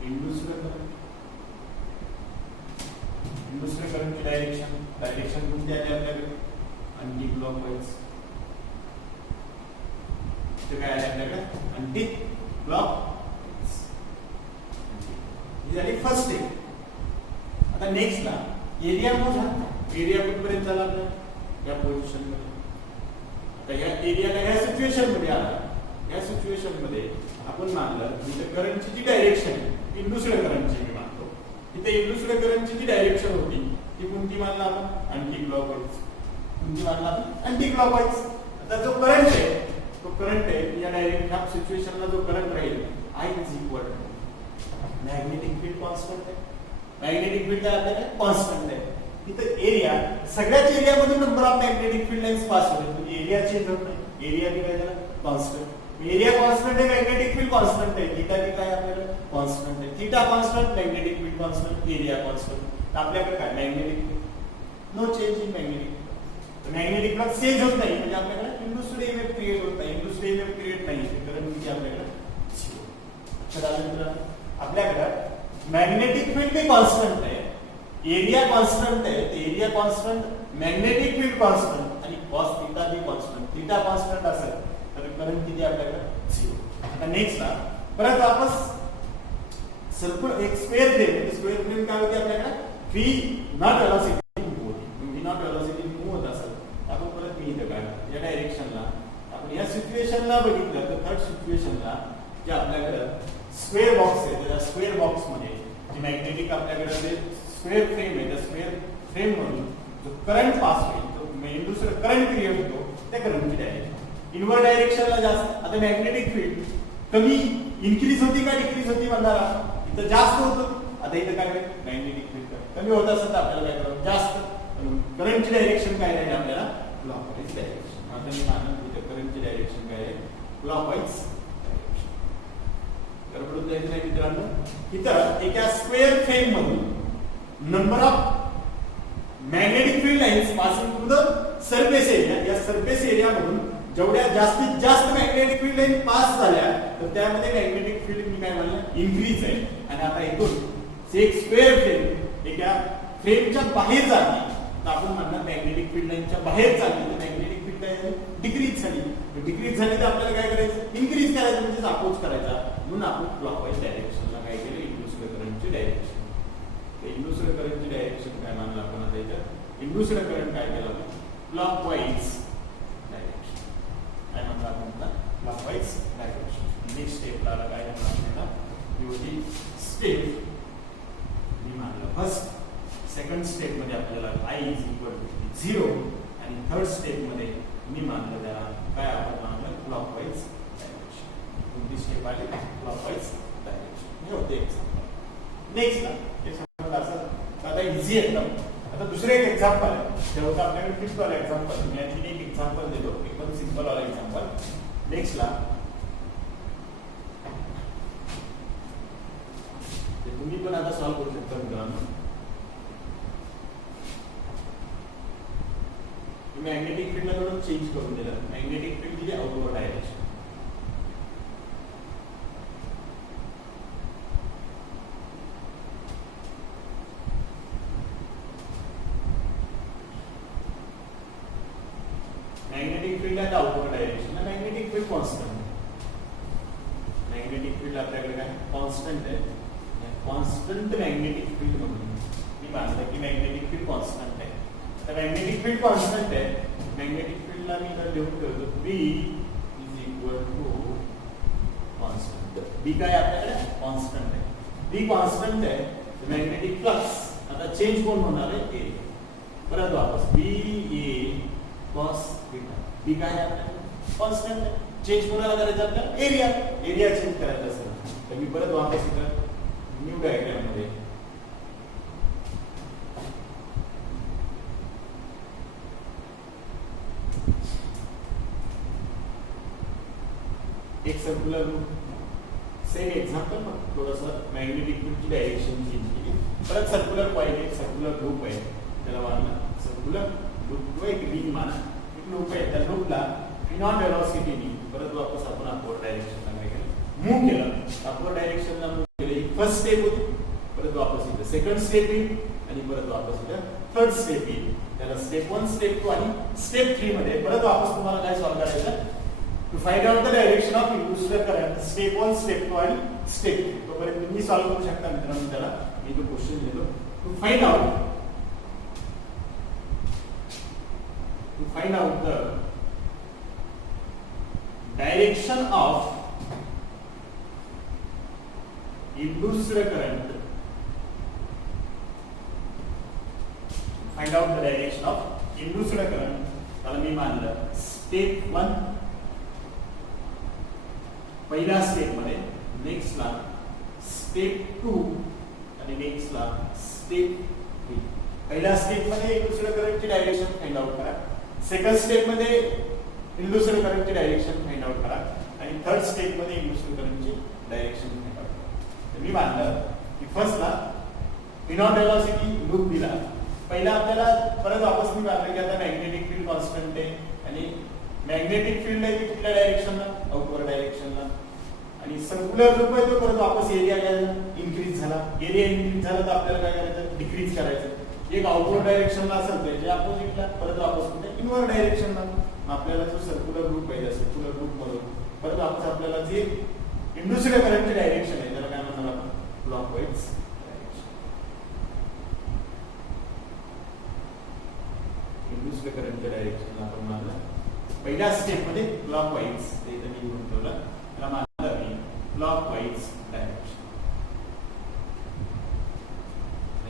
induced current. induced current की डायरेक्शन कोणती आहे आपल्याकडे, अँटी क्लॉकवाईज. ते काय आहे आपल्याकडे, अँटी क्लॉकवाईज. ही झाली फर्स्ट स्टेप. आता नेक्स्ट ला एरिया मोजा. एरिया कुठपर्यंत झाला आपला, या पोझिशन मध्ये. आता या एरियाला या सिच्युएशन मध्ये आला. या सिच्युएशन मध्ये आपण मानलं की करंटची जी डायरेक्शन आहे इंड्यूस्ड करंटची मी मानतो. इथे इंड्यूस्ड करंटची जी डायरेक्शन होती ती कोणती मानला आपण, अँटी क्लॉकवाईज. कोणती मानला आपण, अँटी क्लॉकवाईज. आता जो करंट आहे तो करंट आहे या डायरेक्ट ह्या सिच्युएशनला जो करंट राहील I is equal to magnetic field constant आहे. मॅग्नेटिक फील्ड काय आपल्याकडे कॉन्स्टंट आहे. इथं एरिया, सगळ्याच एरियामधून number of magnetic field lines pass होते. म्हणजे एरिया चेंज होत नाही. एरिया काय झाला, कॉन्स्टंट. एरिया कॉन्स्टंट आहे, मॅग्नेटिक फील्ड कॉन्स्टंट आहे. थीटा बी काय आपल्याकडे कॉन्स्टंट आहे. Theta constant, magnetic field constant, area constant. आपल्याकडे काय magnetic field, no change in magnetic. Magnetic flux change होत नाही म्हणजे आपल्याकडे इंड्यूस्ड ईएमएफ क्रिएट होत नाही. इंड्यूस्ड ईएमएफ क्रिएट नाही करंट किती आपल्याकडे झिरो. आपल्याकडे मॅग्नेटिक फील्ड बी कॉन्स्टंट आहे, एरिया कॉन्स्टंट आहे. Area constant, magnetic field constant आणि कॉस थीटा बी कॉन्स्टंट. थीटा कॉन्स्टंट असेल तर करंट किती आपल्याकडे झिरो. आता नेक्स्ट ला परत वापस सर्कल एक स्क्वेअर फ्रेम. स्क्वेअर फ्रेम काय होती आपल्याकडे, व्ही नॉट वेलोसिटी मूव्ह होती. व्ही नॉट वेलोसिटी मूव्ह होत असेल आपण परत मी इथं काय या डायरेक्शनला आपण या सिच्युएशनला बघितलं तर थर्ड सिच्युएशनला जे आपल्याकडे स्क्वेअर बॉक्स आहे त्या स्क्वेअर बॉक्स मध्ये जी मॅग्नेटिक आपल्याकडे जे स्क्वेअर फ्रेम आहे त्या स्क्वेअर फ्रेम मधून जो करंट पास होईल तो इंड्यूस्ड करंट क्रिएट होतो त्या करंटची डायरेक्शन इनवर्ड डायरेक्शनला जास्त. आता मॅग्नेटिक फील्ड कमी इन्क्रीज होती का डिक्रीज होती म्हणणार, इथं जास्त होतं. आता इथं काय होईल, मॅग्नेटिक फील्ड कमी होत असेल तर आपल्याला काय करावं, जास्त. करंटची डायरेक्शन काय राहील आपल्याला, क्लॉकवाईज डायरेक्शन. आता मी मानत इथं करंटची डायरेक्शन काय आहे, क्लॉकवाईज डायरेक्शन. गडबडून जायचं नाही मित्रांनो. इथं एका स्क्वेअर फ्रेम मधून number of magnetic field lines passing through the surface area. या सरफेस एरिया मधून जेवढ्या जास्तीत जास्त मॅग्नेटिक फील्ड लाईन पास झाल्या तर त्यामध्ये मॅग्नेटिक फील्ड मी काय म्हणलं इन्क्रीज आहे. आणि आता इथून एक स्क्वेअर फ्रेम एका फ्रेमच्या बाहेर जाते तर आपण म्हणणार मॅग्नेटिक फील्ड लाईनच्या बाहेर चालली तर मॅग्नेटिक फील्ड लाईन डिक्रीज झाली. डिक्रीज झाली तर आपल्याला काय करायचं, इन्क्रीज करायचं म्हणजे अपोज करायचा. म्हणून आपण क्लॉकवाईज डायरेक्शनला काय केलं, इंड्यूस्ड करंटची डायरेक्शन. इंड्यूस्ड करंटची डायरेक्शन काय मानलं आपण आता इथं, इंड्यूस्ड करंट काय केलं आपण क्लॉकवाईज डायरेक्शन. काय म्हणलं आपण क्लॉकवाईज डायरेक्शन. नेक्स्ट स्टेपला काय म्हणणार आपल्याला स्टेप मी मानलं फर्स्ट. सेकंड स्टेप मध्ये आपल्याला I इज इक्वल टू 0 आणि थर्ड स्टेप मध्ये मी मानलं त्याला काय आपण मानलं क्लॉकवाईज डायरेक्शन. कोणती स्टेप आली, क्लॉकवाईज डायरेक्शन. हे होते एक्झाम्पल. नेक्स्ट ना हे समजलं असं आता इझी एकदम. आता दुसरे एक एक्झाम्पल आहे ते होतं आपल्याकडे फिफ्थ वाला एक्झाम्पल. मी आणखी एक एक्झाम्पल देतो, एकदम सिंपल वाला एक्झाम्पल. नेक्स्ट ला तुम्ही पण आता सॉल्व्ह करू शकता मित्रांनो. मॅग्नेटिक फील्डला थोडं चेंज करून दिलं. मॅग्नेटिक फील्ड दिली आउटवर्ड डायरेक्शन. मॅग्नेटिक फील्ड आहे outward direction. Magnetic field constant. Magnetic field आपल्याकडे काय कॉन्स्टंट आहे. कॉन्स्टंट मॅग्नेटिक फील्ड म्हणून मी मानलं की मॅग्नेटिक फील्ड कॉन्स्टंट आहे. तर मॅग्नेटिक फील्ड कॉन्स्टंट आहे. मॅग्नेटिक फील्डला मी इथं लिहून ठेवतो B is equal to constant. B काय आपल्याकडे कॉन्स्टंट आहे. B कॉन्स्टंट आहे. मॅग्नेटिक फ्लक्स आता चेंज कोण होणार आहे एरिया. परत वापस बी ए कॉस बीटा. बी काय आहे आपल्याला कॉन्स्टंट आहे. चेंज कोणाला करायचं आपल्याला एरिया. एरिया चेंज करायचा असेल तर मी परत वापस इथं न्यू डायग्राम मध्ये एक सर्क्युलर सेम एक्झाम्पल थोडंसं मॅग्नेटिक फील्डची डायरेक्शन चेंज केली. परत सर्क्युलर कॉईल एक सर्क्युलर लूप आहे त्याला मानला सर्क्युलर लूप एक रिंग माना एक लूप आहे त्या लूपला नॉन वेलोसिटीनी परत वापस आपण अपवर्ड डायरेक्शनला काय केलं मूव्ह केलं. अपवर्ड डायरेक्शनला मूव्ह केलं. एक फर्स्ट स्टेप होती परत वापस इथं सेकंड स्टेप येईल आणि परत वापस इथं थर्ड स्टेप येईल. त्याला स्टेप 1 स्टेप 2 आणि स्टेप 3 मध्ये परत वापस तुम्हाला काय सॉल्व्ह करायचं to find out the direction of induced current step 1 step 2 आणि स्टेप 3. तोपर्यंत तुम्ही सॉल्व्ह करू शकता मित्रांनो. त्याला मी तो क्वेश्चन देतो to find out the direction of induced current. Find out the direction of induced current. त्याला मी मानलं स्टेप 1 पहिल्या स्टेप मध्ये, नेक्स्ट ला स्टेप 2 आणि नेक्स्ट ला स्टेप 3. पहिल्या स्टेप मध्ये induced current ची डायरेक्शन फाइंड आउट करा. सेकंड स्टेप मध्ये induced current ची डायरेक्शन फाइंड आउट करा आणि थर्ड स्टेप मध्ये induced current ची डायरेक्शन फाइंड आउट करा. मी मानलं की फर्स्टला नॉन वेलोसिटी लूप दिला. पहिला आपल्याला परत वापस मी मानलं की आता मॅग्नेटिक फील्ड कॉन्स्टंट आहे आणि मॅग्नेटिक फील्ड आहे ती कुठल्या डायरेक्शनला आउटवर्ड डायरेक्शनला आणि सर्क्युलर लूप आहे तो परत वापस एरिया काय इन्क्रीज झाला. एरिया इन्क्रीज झाला तर आपल्याला काय करायचं डिक्रीज करायचं. एक आउटवर्ड डायरेक्शनला असेल तर जे अपोजिटला परत वापस कुठे इनवर्ड डायरेक्शनला. आपल्याला जो सर्क्युलर लूप आहे त्या सर्क्युलर लूप मधून परत वापस आपल्याला जे इंड्यूस्ड करंटची डायरेक्शन आहे त्याला काय म्हणणार आपण क्लॉकवाईज डायरेक्शन. इंड्यूस्ड करंटच्या डायरेक्शनला आपण मानलं पहिल्या स्टेप मध्ये क्लॉकवाईज ते इथे मी लिहून ठेवलं. त्याला मानलं मी क्लॉकवाईज डायरेक्शन.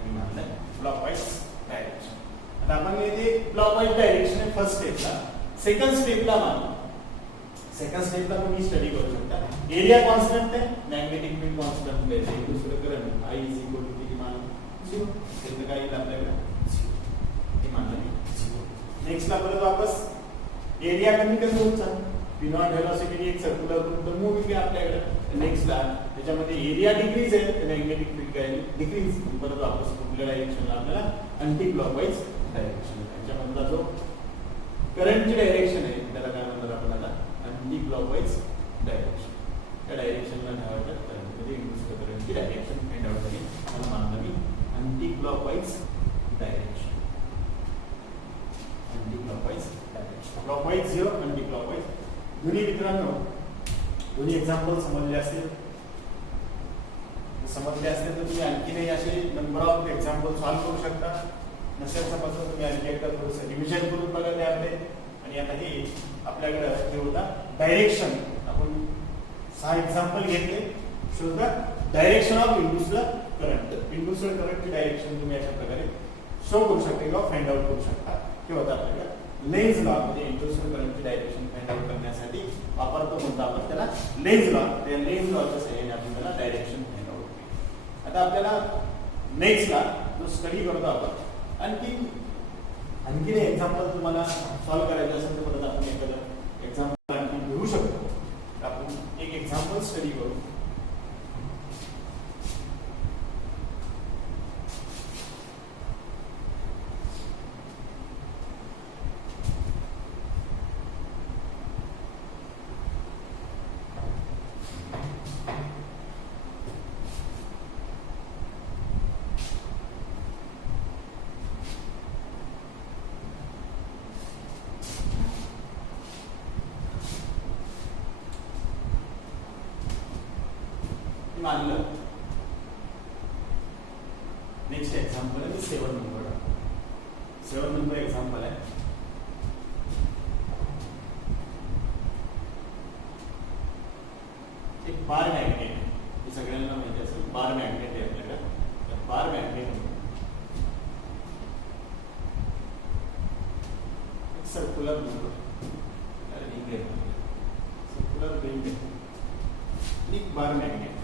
मी मानलं क्लॉकवाईज डायरेक्शन. आता आपण येथे क्लॉकवाईज डायरेक्शन आहे फर्स्ट स्टेपला. सेकंड स्टेपला मानलं सेकंड स्टेपला तुम्ही स्टडी करू शकता. एरिया कॉन्स्टंट आहे मॅग्नेटिक फील्ड कॉन्स्टंट आहे दुसरं करंट I = किती मान 0. त्याचं काय येईल आपल्याकडे 0 हे मानलं मी 0. नेक्स्टला परत वापस एरिया कमी होत चालला. नॉन वेलोसिटी एक सर्क्युलर लूप मूव्ह केली आपल्याकडे. नेक्स्टला त्याच्यामध्ये एरिया डिक्रीज आहे तर मॅग्नेटिक फील्ड काय डिक्रीज. परत वापस कुठल्या डायरेक्शनला आपल्याला अँटी क्लॉकवाईज डायरेक्शन. त्याच्यामधला जो करंटची डायरेक्शन आहे त्याला काय म्हणतात आपण आता अँटी क्लॉकवाईज डायरेक्शन. त्या डायरेक्शनला ठेवायचं करंटमध्ये इंड्यूस्ड करंटची डायरेक्शन फाइंड आउट झाली. मला मानलं मी anticlockwise direction. Anticlockwise direction clockwise 0 anticlockwise. दोन्ही मित्रांनो दोन्ही एक्झाम्पल समजले असतील तर तुम्ही आणखीनही असे नंबर ऑफ एक्झाम्पल सॉल्व्ह करू शकता. नसेल समजलं तुम्ही आणखी एकदा थोडंसं रिव्हिजन करून बघा त्यामध्ये. आणि आता हे आपल्याकडे हे होता डायरेक्शन. आपण 6 एक्झाम्पल घेतले. Show the direction of induced current. Induced करंटची डायरेक्शन तुम्ही अशा प्रकारे शो करू शकता किंवा फाइंड आउट करू शकता. किंवा आपल्याला लेन्झ लॉ म्हणजे इंड्यूस्ड करंटची डायरेक्शन फाइंड आउट करण्यासाठी वापरतो म्हणतो आपण त्याला लेन्झ लॉ. त्या लेन्झ लॉच्या सहाय्याने आपण त्याला डायरेक्शन फाइंड आउट केली. आता आपल्याला नेक्स्टला जो स्टडी करतो आपण आणखी एक्झाम्पल तुम्हाला सॉल्व्ह करायचं असेल तर परत आपण एखादं एक्झाम्पल आणखी घेऊ शकतो. आपण एक एक्झाम्पल स्टडी करू. मानलं नेक्स्ट एक्झाम्पल आहे 7 नंबर एक्झाम्पल आहे. एक बार मॅग्नेट हे सगळ्यांना माहिती असेल. बार मॅग्नेट आहे आपल्याकडे. बार मॅग्नेट सर्क्युलर लूप रिंग आहे, सर्क्युलर रिंग आहे, एक बार मॅग्नेट.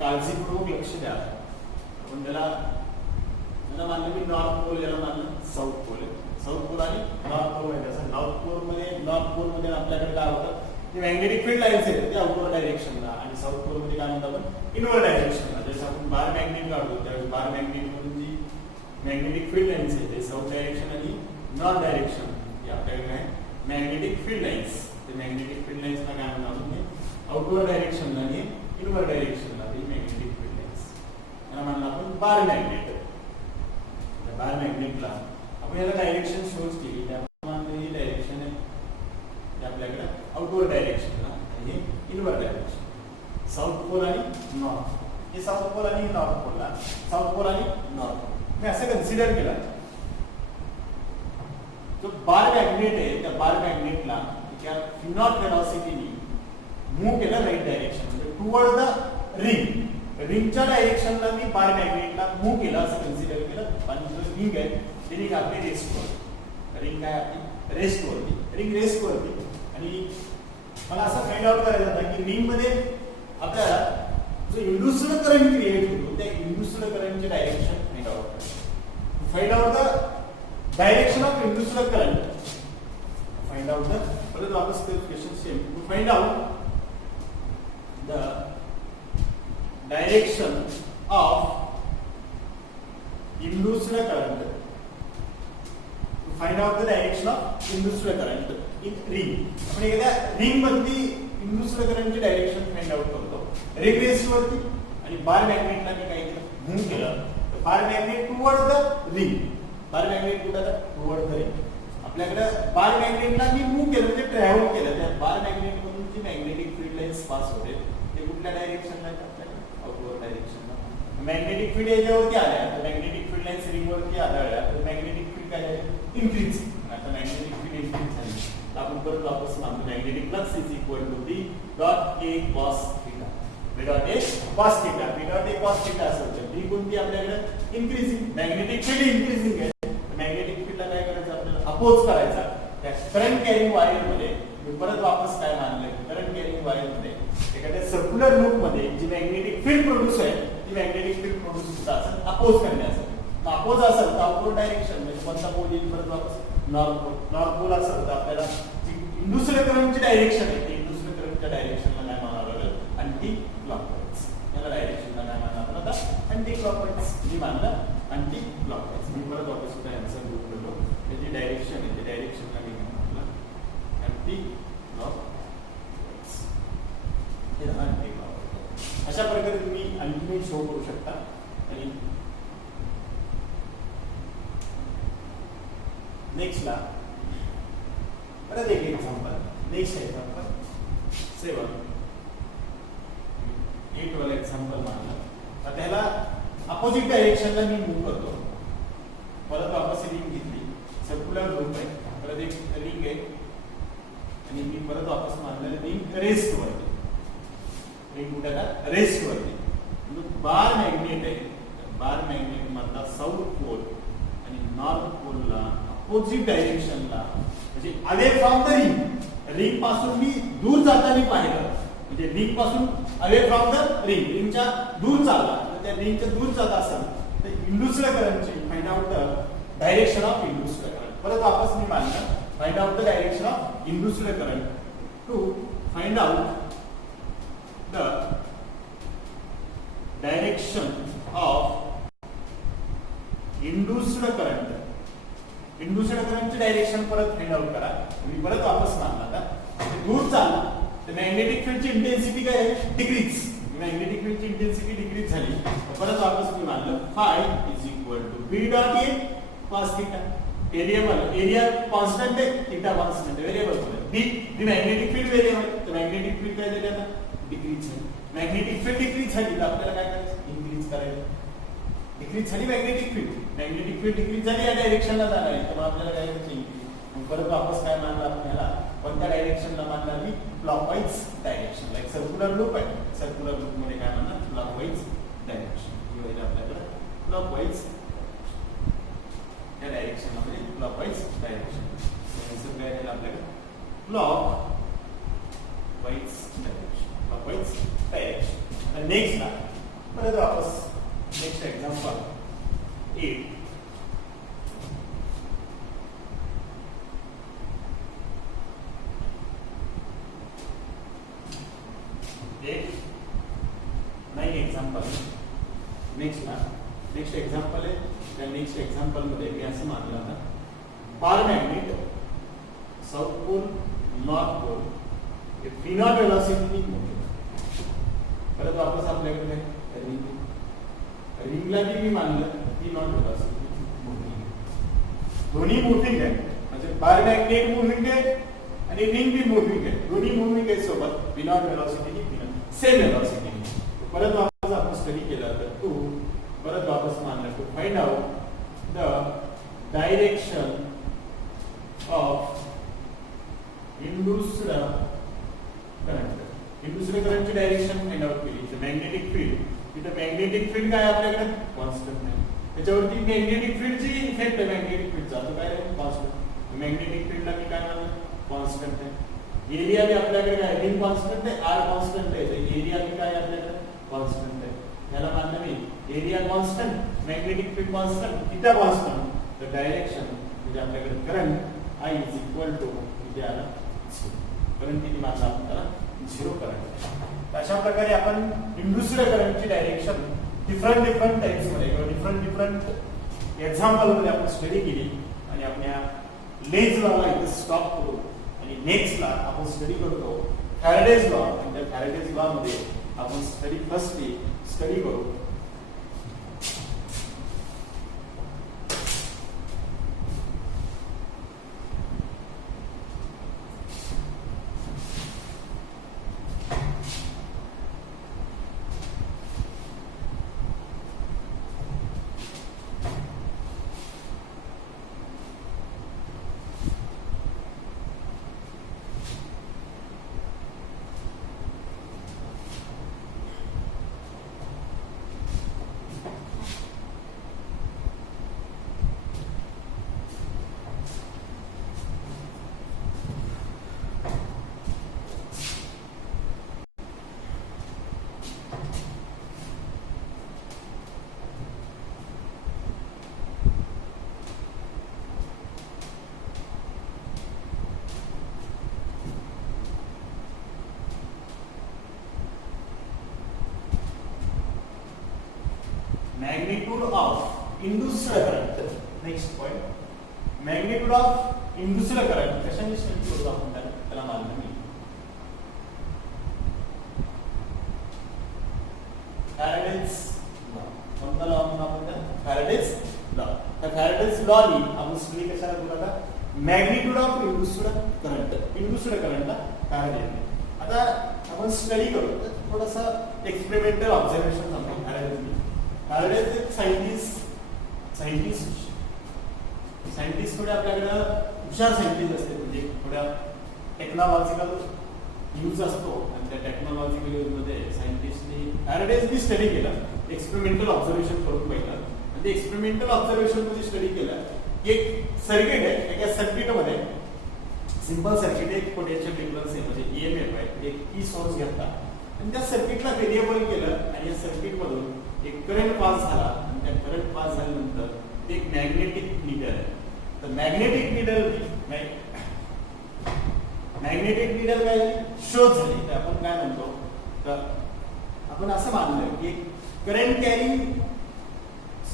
काळजीपूर्वक लक्ष द्या. आपण त्याला मानलं की नॉर्थ पोल, याला मानलं साऊथ पोल. साऊथ पोल आणि नॉर्थ पोल आहे. असं नॉर्थ पोल मध्ये आपल्याकडे काय होतं, ते मॅग्नेटिक फील्ड लाईन्स आहेत ते आउटवर्ड डायरेक्शनला, आणि साऊथ पोल मध्ये काय म्हणतो आपण इनवर्ड डायरेक्शनला. जसं आपण बार मॅग्नेट काढतो त्यावेळेस बार मॅग्नेट मधून जी मॅग्नेटिक फील्ड लाईन्स आहे ते साऊथ डायरेक्शन आणि नॉर्थ डायरेक्शन, हे आपल्याकडे काय मॅग्नेटिक फील्ड लाईन्स. ते मॅग्नेटिक फील्ड लाईन्सला काय म्हणतो आपण आउटवर्ड डायरेक्शनला आणि इनवर्ड डायरेक्शनला ते मॅग्नेटिक फील्ड लाईन्स. याला म्हणलं आपण बार मॅग्नेट. बार मॅग्नेटला आपण याला डायरेक्शन शोज केली, त्याप्रमाणे ही डायरेक्शन आहे ते आपल्याकडे आउटवर्ड डायरेक्शनला आणि हे इनवर्ड डायरेक्शन. साऊथ पोल आणि नॉर्थ, हे साऊथ पोल आणि नॉर्थ पोलला, साऊथ पोल आणि नॉर्थ पोल मी असं कन्सिडर केलं. जो बार मॅग्नेट आहे त्या बार मॅग्नेटला त्या नॉट व्हेलॉसिटीनी मूव्ह केलं राईट डायरेक्शन, म्हणजे टुवर्ड द रिंग. रिंगच्या डायरेक्शनला मी बार मॅग्नेटला मूव्ह केलं असं कन्सिडर केलं. आणि जो रिंग आहे ती रिंग आपली रेस्टवर, रिंग काय आपली रेस्टवरती, रिंग रेस्टवरती. आणि मला असं फाइंड आउट करायचं होतं की रिंग मध्ये आपल्याला जो इंड्युस्ड करंट क्रिएट होतो त्या इंड्युस्ड करंटचे डायरेक्शन फाइंड आउट करायचं. Find out the direction of induced current, find out the, परत वापस question same, to find out the direction of induced current, to find out the direction of induced current in ring. आपण एखाद्या ring मधली induced current ची direction find out करतो ring rest वरती. आणि बार मॅग्नेटला मी काय केलं, मूव्ह केलं, तर bar magnet toward the ring, bar magnet कुठे टुवर्ड द रिंग. आपल्याकडे बार मॅग्नेटला मी मूव्ह केलं म्हणजे ट्रॅव्हल केलं, त्या बार मॅग्नेट मधून जी मॅग्नेटिक फील्ड लाईन्स पास होते ते कुठल्या डायरेक्शनला आहेत, आपल्याला आउटवर्ड डायरेक्शनला. मॅग्नेटिक फील्ड याच्यावरती आल्या तर मॅग्नेटिक फील्ड लाईन्स रिंग वरती आढळल्या तर मॅग्नेटिक फील्ड काय झाली, इन्क्रीज. आता मॅग्नेटिक फील्ड इन्क्रीज झाली, आपण परत वापस मानतो magnetic flux is equal to B dot A cos theta. B dot A cos theta, B dot A cos theta असं होतं. बी कोणती आपल्याकडे इन्क्रीजिंग, मॅग्नेटिक फील्ड इन्क्रीजिंग आहे. मॅग्नेटिक फील्डला काय करायचं, आपल्याला अपोज करायचा. त्या करंट कॅरिंग वायर मध्ये मी परत वापस काय मानलंय, करंट कॅरिंग वायर मध्ये एखाद्या सर्क्युलर लूप मध्ये जी मॅग्नेटिक फील्ड प्रोड्यूस आहे ती मॅग्नेटिक फील्ड प्रोड्यूस होत असेल अपोज करण्याचं. अपोज असेल तर आउटवर्ड डायरेक्शन म्हणजे कोणता पोल येईल, परत वापस नॉर्थ पोल. नॉर्थ पोल असेल तर आपल्याला इंड्युस्ड करंटची डायरेक्शन आहे ती इंड्युस्ड करंटच्या डायरेक्शनला काय म्हणावं लागेल, अँटी क्लॉकवाईज. याला डायरेक्शनला काय म्हणावं लागतं, अँटी क्लॉकवाईज. जी मानलं अँटी क्लॉकवाईज. मी परत वापस सुद्धा आन्सर लिहून ठेवलो. त्याची डायरेक्शन आहे त्या डायरेक्शनला मी म्हटलं अँटी क्लॉकवाईज. हे अँटी क्लॉकवाईज. अशा प्रकारे तुम्ही अल्टिमेट शो करू शकता. आणि नेक्स्टला परत एक एक्झाम्पल, नेक्स्ट एक्झाम्पल 7, 8 वाला एक्झाम्पल मानलं तर त्याला अपोजिट डायरेक्शनला मी मूव्ह करतो. परत वापस रिंग घेतली, सर्क्युलर लूप आहे, परत एक रिंग आहे आणि मी परत वापस मानलं रिंग रेस्ट वरती. रिंग कुठे का रेस्ट वरती. बार मॅग्नेट आहे, बार मॅग्नेट मधला साऊथ पोल आणि नॉर्थ पोलला अपोजिट डायरेक्शनला म्हणजे away from the ring, ring पासून मी दूर जाताना पाहिलं, म्हणजे रिंग पासून अवे फ्रॉम द रिंग, रिंगच्या दूर चालला तर त्या रिंगच्या दूर जात असेल तर इंड्युस्ड करंटची find out the direction of induced current. परत वापस मी मानलं find out the direction of induced current. To find out the direction of induced current. Induced करंटची डायरेक्शन परत फाइंड आउट करा. मी परत वापस मानला आता दूर चालला तर मॅग्नेटिक फील्डची इंटेन्सिटी काय आहे, डिक्रीज. मॅग्नेटिक फील्डची इंटेन्सिटी डिक्रीज झाली, परत वापस मी मानलं phi is equal to B dot A cos theta. Area constant आहे, थीटा कॉन्स्टंट आहे, व्हेरिएबल आहे. बी मॅग्नेटिक फील्ड व्हेरिएबल, तर मॅग्नेटिक फील्ड काय झाली आता डिक्रीज झाली. मॅग्नेटिक फील्ड डिक्रीज झाली तर आपल्याला काय करायचं, इन्क्रीज करायचं. डिक्रीज झाली magnetic field, magnetic field decrease झाली या डायरेक्शनला जाणार आहे, तर आपल्याला काय करायचं, इन्क्रीज. परत वापस काय मानलं आपल्याला, कोणत्या डायरेक्शनला मानणार मी, clockwise direction. Like circular loop आहे, सर्क्युलर लूप मध्ये काय म्हणणार, क्लॉकवाईज डायरेक्शन. ही होईल आपल्याकडे क्लॉकवाईज या डायरेक्शन मध्ये clockwise direction. clockwise direction. And next ना परत वापस next example 8 9 example next example आहे त्या नेक्स्ट एग्जांपल मध्ये मी असं मानलं ना पारमॅग्नेट साउथ पोल नॉर्थ पोल हे V0 वेलोसिटी परत वापस आपल्याकडे रिंगला भी मी मानलं V0 वेलोसिटी दोन्ही मूव्हिंग आहे म्हणजे पारमॅग्नेट मूव्हिंग आहे आणि रिंग भी मूव्हिंग आहे दोन्ही मूव्हिंग आहे सोबत V0 वेलोसिटी सेम वेलोसिटी परत वापस आपण स्टडी केला तर तू परत वापस मानलं to find out the direction of induced करंटची डायरेक्शन फाइंड आउट केली मॅग्नेटिक फील्ड तिथे मॅग्नेटिक फील्ड काय आपल्याकडे कॉन्स्टंट आहे त्याच्यावरती मॅग्नेटिक फील्डची इफेक्ट आहे मॅग्नेटिक फील्डचा तो काय कॉन्स्टंट मॅग्नेटिक फील्डला मी काय मानलं कॉन्स्टंट आहे एरिया भी आपल्याकडे काय रिंग कॉन्स्टंट आहे आर कॉन्स्टंट आहे एरिया भी काय आपल्याकडे कॉन्स्टंट आहे याला मानलं मी area constant magnetic field constant theta constant तर डायरेक्शन म्हणजे आपल्याकडे current I is equal to म्हणजे आला करंट किती मानला आपण त्याला 0 करंट अशा प्रकारे आपण इंड्यूस्ड करंटची डायरेक्शन डिफरंट टाइप्स मध्ये किंवा डिफरंट एक्झाम्पल मध्ये आपण स्टडी केली आणि आपल्या लेन्झ लॉला इथे स्टॉप करू आणि नेक्स्ट ला आपण स्टडी करतो फॅराडेज लॉ आणि त्या फॅराडेज लॉ मध्ये आपण स्टडी करू magnitude of induced current next point magnitude of induced current कशाने स्टडी करतो आपण त्याला मानलं मी फॅराडेज लॉ कोणता लॉ म्हणून आपण फॅराडेज लॉ त्या फॅराडेज लॉ नी आपण स्टडी कशाला करू आता मॅग्निट्यूड ऑफ induced करंटला काय देते आता आपण स्टडी करू थोडासा एक्सपेरिमेंटल ऑब्झर्वेशन आपण फॅराडेज एक सायंटिस्ट थोडे आपल्याकडे हुशार सायंटिस्ट असते म्हणजे थोड्या टेक्नॉलॉजिकल यूज असतो आणि त्या टेक्नॉलॉजिकल यूज मध्ये सायंटिस्टनी फॅराडेज बी स्टडी केला एक्सपेरिमेंटल ऑब्झर्वेशन करून पाहिलं आणि ते एक्सपेरिमेंटल ऑब्झर्वेशन मध्ये स्टडी केलं एक सर्किट आहे एका सर्किट मध्ये सिंपल सर्किट एक पोटेन्शियल डिफरन्स आहे म्हणजे ईएमएफ आहे एक ई सोर्स घेतला आणि त्या सर्किटला व्हेरिएबल केलं आणि या सर्किट मधून एक करंट पास झाला आणि त्या करंट पास झाल्यानंतर एक मॅग्नेटिक नीडल आहे तर मॅग्नेटिक नीडल काय शोध झाली तर आपण काय म्हणतो तर आपण असं मानलं की करंट कॅरिंग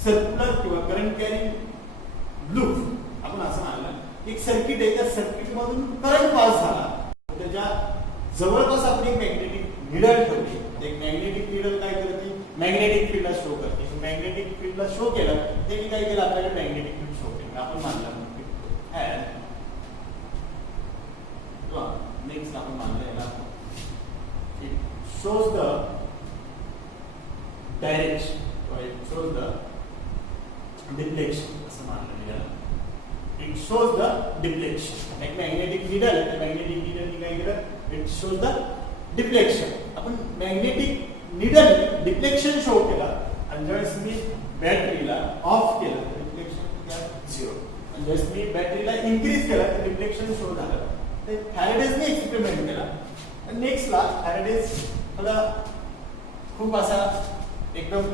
सर्क्युलर किंवा करंट कॅरिंग लूप आपण असं मानलं एक सर्किट आहे त्या सर्किट मधून करंट पास झाला त्याच्या जवळपास आपण एक मॅग्नेटिक नीडल ठेवली एक मॅग्नेटिक नीडल काय करते मॅग्नेटिक फील्डला शो करते मॅग्नेटिक फील्डला शो केलं ते काय केलं आपल्याला मॅग्नेटिक फील्ड शो केलं आपण मानलं नेक्स्ट आपण मानलं याला it shows the direction it shows the deflection असं मानलं याला इट शोज द डिफ्लेक्शन एक मॅग्नेटिक नीडल काय केलं इट शोज द डिफ्लेक्शन आपण मॅग्नेटिक नीडल डिफ्लेक्शन शो केला आणि ज्यावेळेस मी बॅटरीला ऑफ केलं तर डिफ्लेक्शन 0 आणि ज्यावेळेस मी बॅटरीला इन्क्रीज केला तर डिफ्लेक्शन शो झालं ते फॅरेडेजने एक्सपेरिमेंट केला. नेक्स्टला फॅरेडेज थोडा खूप असा एकदम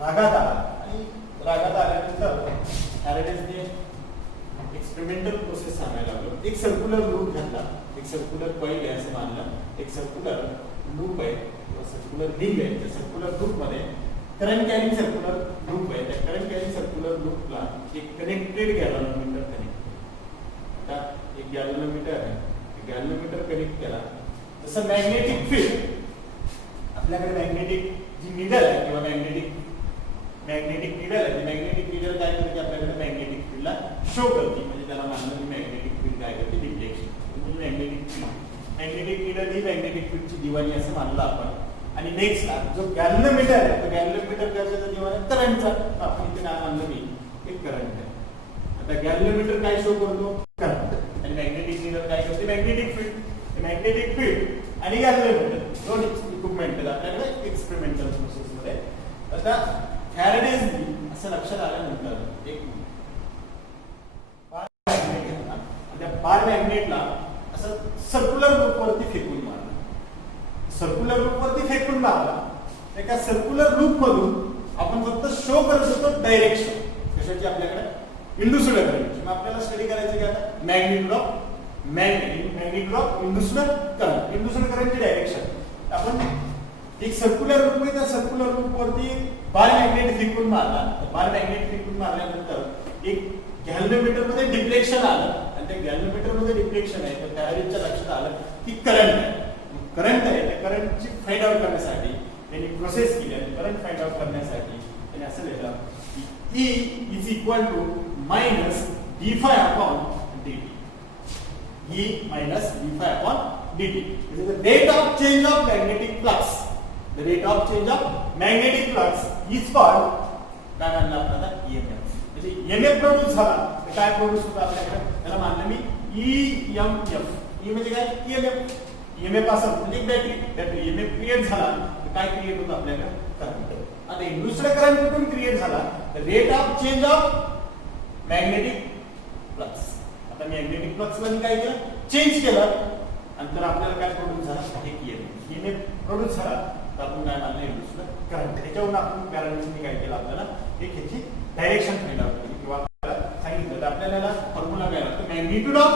रागात आला आणि रागात आल्यानंतर फॅरेडेजने एक्सपेरिमेंटल प्रोसेस सांगायला लागलो. एक सर्क्युलर लूप घातला, एक सर्क्युलर कॉईल आहे असं मानलं, एक सर्क्युलर लूप आहे किंवा सर्क्युलर रिंग आहे. त्या सर्क्युलर लूप मध्ये करंट कॅरिंग सर्क्युलर लूप आहे. त्या करंट कॅरिंग सर्क्युलर लूपला एक कनेक्टेड गॅल्व्हनोमीटर कनेक्ट. आता एक गॅल्व्हनोमीटर आहे, गॅल्व्हनोमीटर कनेक्ट केला. जसं मॅग्नेटिक फील्ड आपल्याकडे मॅग्नेटिक जी निडल आहे किंवा मॅग्नेटिक निडल आहे, ती मॅग्नेटिक निडल काय करते आपल्याकडे मॅग्नेटिक फील्डला शो करते. म्हणजे त्याला मानलं की मॅग्नेटिक फील्ड काय करते डिफ्लेक्शन. म्हणजे मॅग्नेटिक निडल ही मॅग्नेटिक फील्डची दिवाणी असं मानलं आपण. आणि नेक्स्टला जो गॅल्व्हनोमीटर आहे तो गॅल्व्हनोमीटर कशाचा दिवाणी करंटचा. आपण इथे काय मानलं मी एक करंट आहे. आता गॅल्व्हनोमीटर काय शो करतो करंट आणि मॅग्नेटिक निडल काय करते मॅग्नेटिक फील्ड. मॅग्नेटिक फील्ड आणि गॅल्व्हनोमीटर दोन इक्विपमेंट आहेत आपल्याकडे एक्सपेरिमेंटल प्रोसेस मध्ये. आता फॅरेडेजनी असं लक्षात आल्यानंतर एक बार मॅग्नेट घेतला. त्या बार मॅग्नेटला असं सर्क्युलर लूप वरती फेकून मारला. सर्क्युलर लूप वरती फेकून मारला. एका सर्क्युलर लूप मधून आपण फक्त शो करत होतो डायरेक्शन कशाची आपल्याकडे इंड्यूस्ड करंट. मग आपल्याला स्टडी करायचं काय आता magnitude of induced current. Induced करंटची डायरेक्शन आपण एक सर्क्युलर लूप आहे, त्या सर्क्युलर लूप वरती बार मॅग्नेट फेकून मारला. बार मॅग्नेट फेकून मारल्यानंतर एक गॅल्व्हनोमीटर मध्ये डिफ्लेक्शन आलं आणि त्या गॅल्व्हनोमीटर मध्ये डिफ्लेक्शन आहे तर फॅरेडेजच्या लक्षात आलं की करंट आहे. करंट आहे त्या करंटची फाइंड आउट करण्यासाठी त्यांनी प्रोसेस केली आणि करंट फाइंड आउट करण्यासाठी त्यांनी असं लिहिलं की E is equal to minus d∅ upon dt. E minus d∅ upon dt. This is the rate of change of magnetic flux. The rate of change of magnetic flux is called काय म्हणलं आपल्याला EMF. म्हणजे EMF produce झाला तर काय produce होतं आपल्याकडे त्याला मानलं मी EMF. E म्हणजे काय EMF. EMF असं म्हणजे बॅटरी EMF क्रिएट झाला तर काय क्रिएट होतं आपल्याकडे करंट. आता इंड्यूस्ड करंट कुठून क्रिएट झाला तर rate of change of magnetic flux. आता मॅग्नेटिक फ्लक्स ला काय केलं चेंज केलं आणि तर आपल्याला काय प्रोड्यूस झाला एक EMF प्रोड्यूस झाला तर आपण काय मानलं इंड्यूस्ड करंट. त्याच्यावरून आपण पॅरामीटरने काय केलं आपल्याला एक ह्याची डायरेक्शन फाइंड आउट केली किंवा आपल्याला सांगितलं तर आपल्याला फॉर्म्युला काय लागतो magnitude of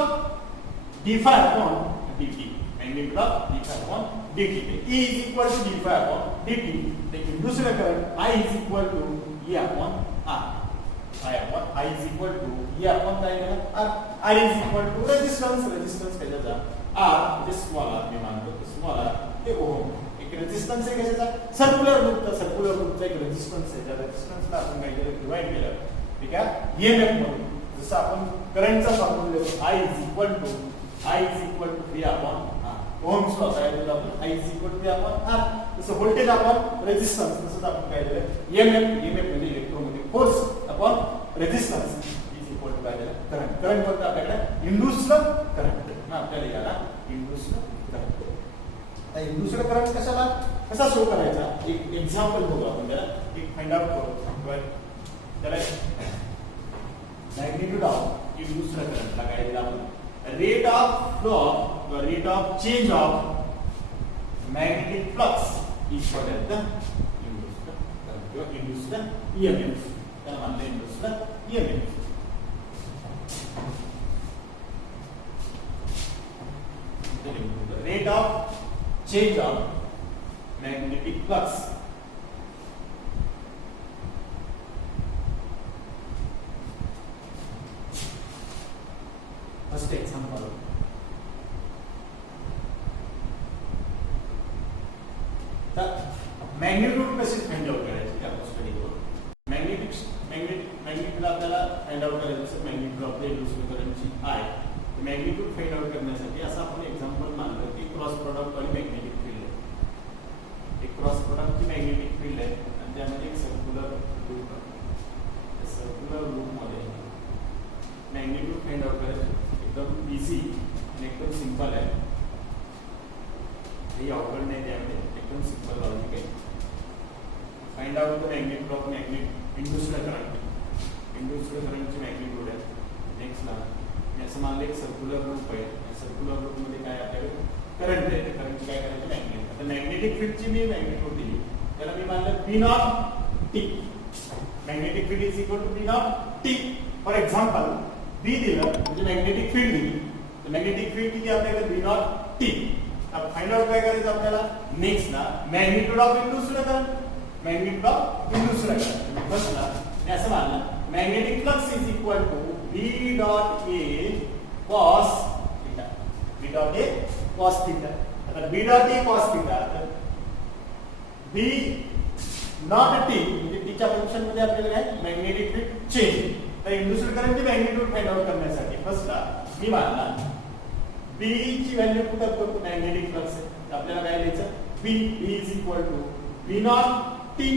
d∅ upon dt. Magnitude of d∅ upon dt. E is equal to d∅ upon dt. the induced current I is equal to E upon R. I is equal to E upon काय झालं R is equal to resistance कशाचा R म्हणजे small r मी मानतो small r ते ओम. एक resistance आहे कशाचा circular लूपचा एक रेजिस्टन्स आहे. त्या रेजिस्टन्सला आपण काय केलं डिवाइड केलं ठीक आहे EMF म्हणून. जसं आपण करंटचा फॉर्म्युला देतो I is equal to V upon R. Ohm's law काय देतो आपण I is equal to V upon R. जसं व्होल्टेज अपॉन रेजिस्टन्स तसंच आपण काय केलं EMF म्हणजे electromagnetic force upon resistance is equal to काय झालं करंट. करंट म्हणतो आपल्याकडे इंड्यूस्ड करंट. मग आपल्याला याला इंड्यूस्ड करंट. आता इंड्यूस्ड करंट कसा शो करायचा एक एक्झाम्पल बघू आपण त्याला एक फाइंड आउट करू. त्याला मॅग्निट्यूड ऑफ इंड्यूस्ड करंटला काय दिलं आपण rate of flow rate of change of magnetic flux equal to the induced current किंवा इंड्यूस्ड EMF. त्याला मानलं induced EMF. rate of change of magnetic flux. First example. The magnitude कशी find out करायची आपण स्टडी करू. Magnitude आपल्याला find out करायचं असेल मॅग्नेट्यूड ऑफ द इंड्यूस्ड करंटची I. मॅग्निट्यूड फाइंड आउट करण्यासाठी असं आपण एक्झाम्पल मानलं की क्रॉस प्रॉडक्ट आणि मॅग्नेटिक फील्ड आहे. एक क्रॉस प्रॉडक्टची मॅग्नेटिक फील्ड आहे आणि त्यामध्ये एक सर्क्युलर लूप आहे. सर्क्युलर लूपमध्ये मॅग्निट्यूड फाइंड आउट करायचं एकदम इझी आणि एकदम सिंपल आहे. काही अवघड नाही त्यामध्ये एकदम सिंपल लॉजिक आहे. Find out the magnitude of induced current. Induced करंटची मॅग्निट्यूड आहे. नेक्स्टला असं मानलं एक सर्क्युलर लूप आहे. सर्क्युलर लूप मध्ये काय आपल्याकडे करंट आहे, करंट काय करायचं मॅग्नेट. आता मॅग्नेटिक फील्डची मी मॅग्नेट्यूड दिली, त्याला मी मानलं B naught T. Magnetic field is equal to B naught T. For example B दिलं म्हणजे मॅग्नेटिक फील्ड दिली, तर मॅग्नेटिक फील्ड किती आपल्याकडे बी नॉट टी. अब फाइंड आउट काय करायचं आपल्याला, नेक्स्ट ना magnitude of induced current, magnitude of induced current. फर्स्टला मी असं मानलं magnetic flux is equal to B dot A cos theta. B dot A cos theta. आता B dot A cos theta, तर बी नॉट टी म्हणजे टीच्या function मध्ये आपल्याला काय मॅग्नेटिक फील्ड चेंज. तर इंड्यूस्ड करंटची मॅग्निट्यूड फाइंड आउट करण्यासाठी फर्स्टला मी मानला बी ची व्हॅल्यू पुट अप करतो, मॅग्नेटिक फ्लक्स आहे आपल्याला काय लिहायचं B is equal to B naught T.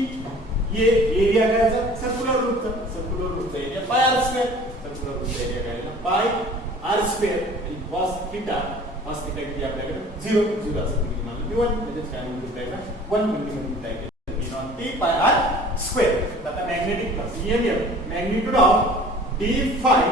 ये एरिया काय आहे सर्क्युलर लूपचा area pi R square. Circular लूपचा एरिया काय आहे पाय आर स्क्वेअर आणि cos थीटा किती आपल्याकडे 0 असं किती मानलं मी 1 म्हणजे काय मल्टिप्लाय का 1 मल्टिप्लाय केलं B naught T pi R square. आता magnetic flux EMF magnitude of d phi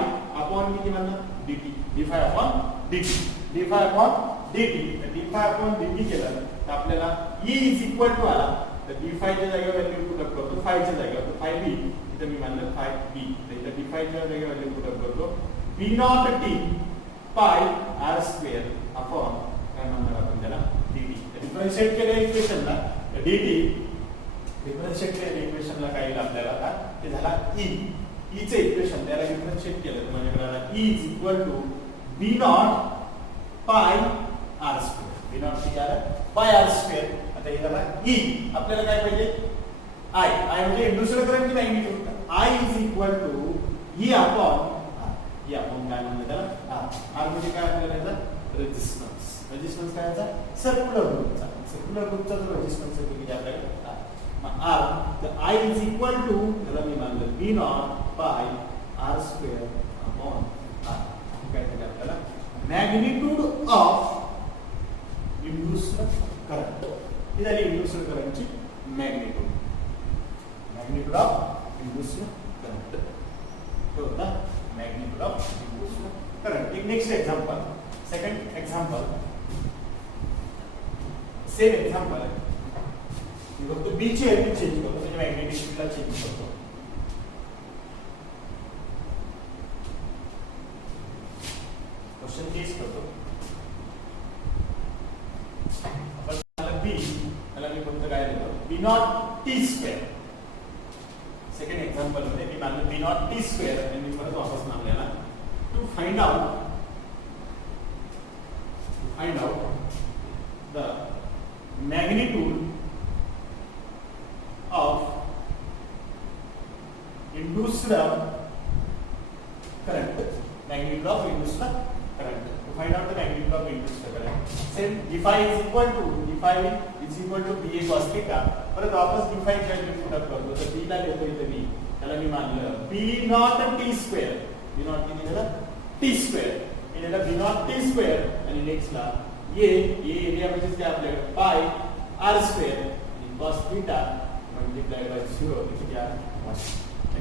upon किती म्हणलं dt, d phi upon dt, d phi upon dt. तर डी फाय अपॉन dt केलं तर आपल्याला E इज इक्वल टू आला, तर d five च्या जागेवर व्हॅल्यू पुट अप करतो फाय च्या जागेवर, तर फाय बी इथे मी मानलं फाय बी, तर इथे डी फाय च्या जागेवर व्हॅल्यू पुट अप करतो B naught T pi R square upon काय म्हणणार आपण त्याला dt. डिफरन्शिएट केलं इक्वेशनला dt, डिफरन्शिएट केलं इक्वेशनला काय येईल आपल्याला का ते झाला E. E चे इक्वेशन त्याला डिफरन्शिएट केलं तर माझ्याकडे आला E is equal to B naught pi R square. B naught किती आला पाय आर स्क्वेअर. आता हे झाला E. आपल्याला काय पाहिजे I म्हणजे इंड्यूस्ड करंटची magnitude. I is equal to E upon E upon काय म्हणतात त्याला R. R म्हणजे काय आपल्याला याचा रेजिस्टन्स काय याचा सर्क्युलर लूपचा जो रेजिस्टन्स आहे किती आपल्याला R. तर I इज इक्वल टू त्याला मी मानलं B naught pi R square upon R. काय ते आपल्याला मॅग्निट्यूड ऑफ इंड्यूस्ड करंट. ही झाली इंड्यूस्ड करंटची magnitude. Magnitude of induced current तो होता मॅग्निट्यूड ऑफ इंड्यूस्ड करंट. एक next example, second example, same example आहे. फक्त बी ची व्हॅल्यू चेंज करतो, म्हणजे मॅग्नेटिक फील्डला चेंज करतो. क्वेश्चन चेंज करतो. आपण बी त्याला मी फक्त काय देतो B naught T square. Second example मध्ये मी मानलं बी नॉट टी स्क्वेअर आणि मी परत वापस मानलेला to find out the magnitude of induced current, magnitude of induced current. To find out the magnitude of induced current, same d phi is equal to ba cos theta. परत वापस d phi ची value put up करतो, तर b ला देतो इथे b, त्याला मी मानलं b naught t square. b not किती झालं t स्क्वेअर. मी दिला b नॉट t स्क्वेअर आणि नेक्स्ट ला ये एरिया म्हणजे काय आपल्याकडे पाय r स्क्वेअर आणि cos theta multiplied by 0 किती आहे 1.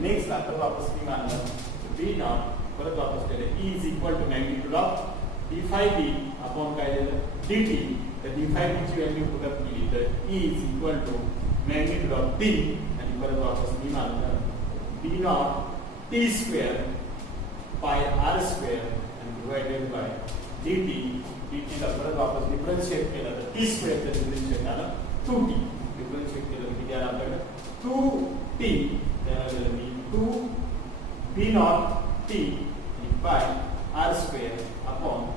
नेक्स्ट ला तर वापस मी मानलं b नॉट परत वापस केले E is equal to magnitude of d phi b upon काय दिलं dt. तर d phi b ची व्हॅल्यू पुट अप केली तर E is equal to magnitude of d आणि परत वापस मी मानलं b naught t square pi r square आणि डिवाइडेड बाय dt. dt ला परत वापस डिफरन्शिएट केलं तर t स्क्वेअर चं डिफरन्शिएट आलं 2t. डिफरन्शिएट केलं किती आलं आपल्याकडे 2t. त्याला मी 2 b नॉट t आणि पाय r स्क्वेअर अपॉन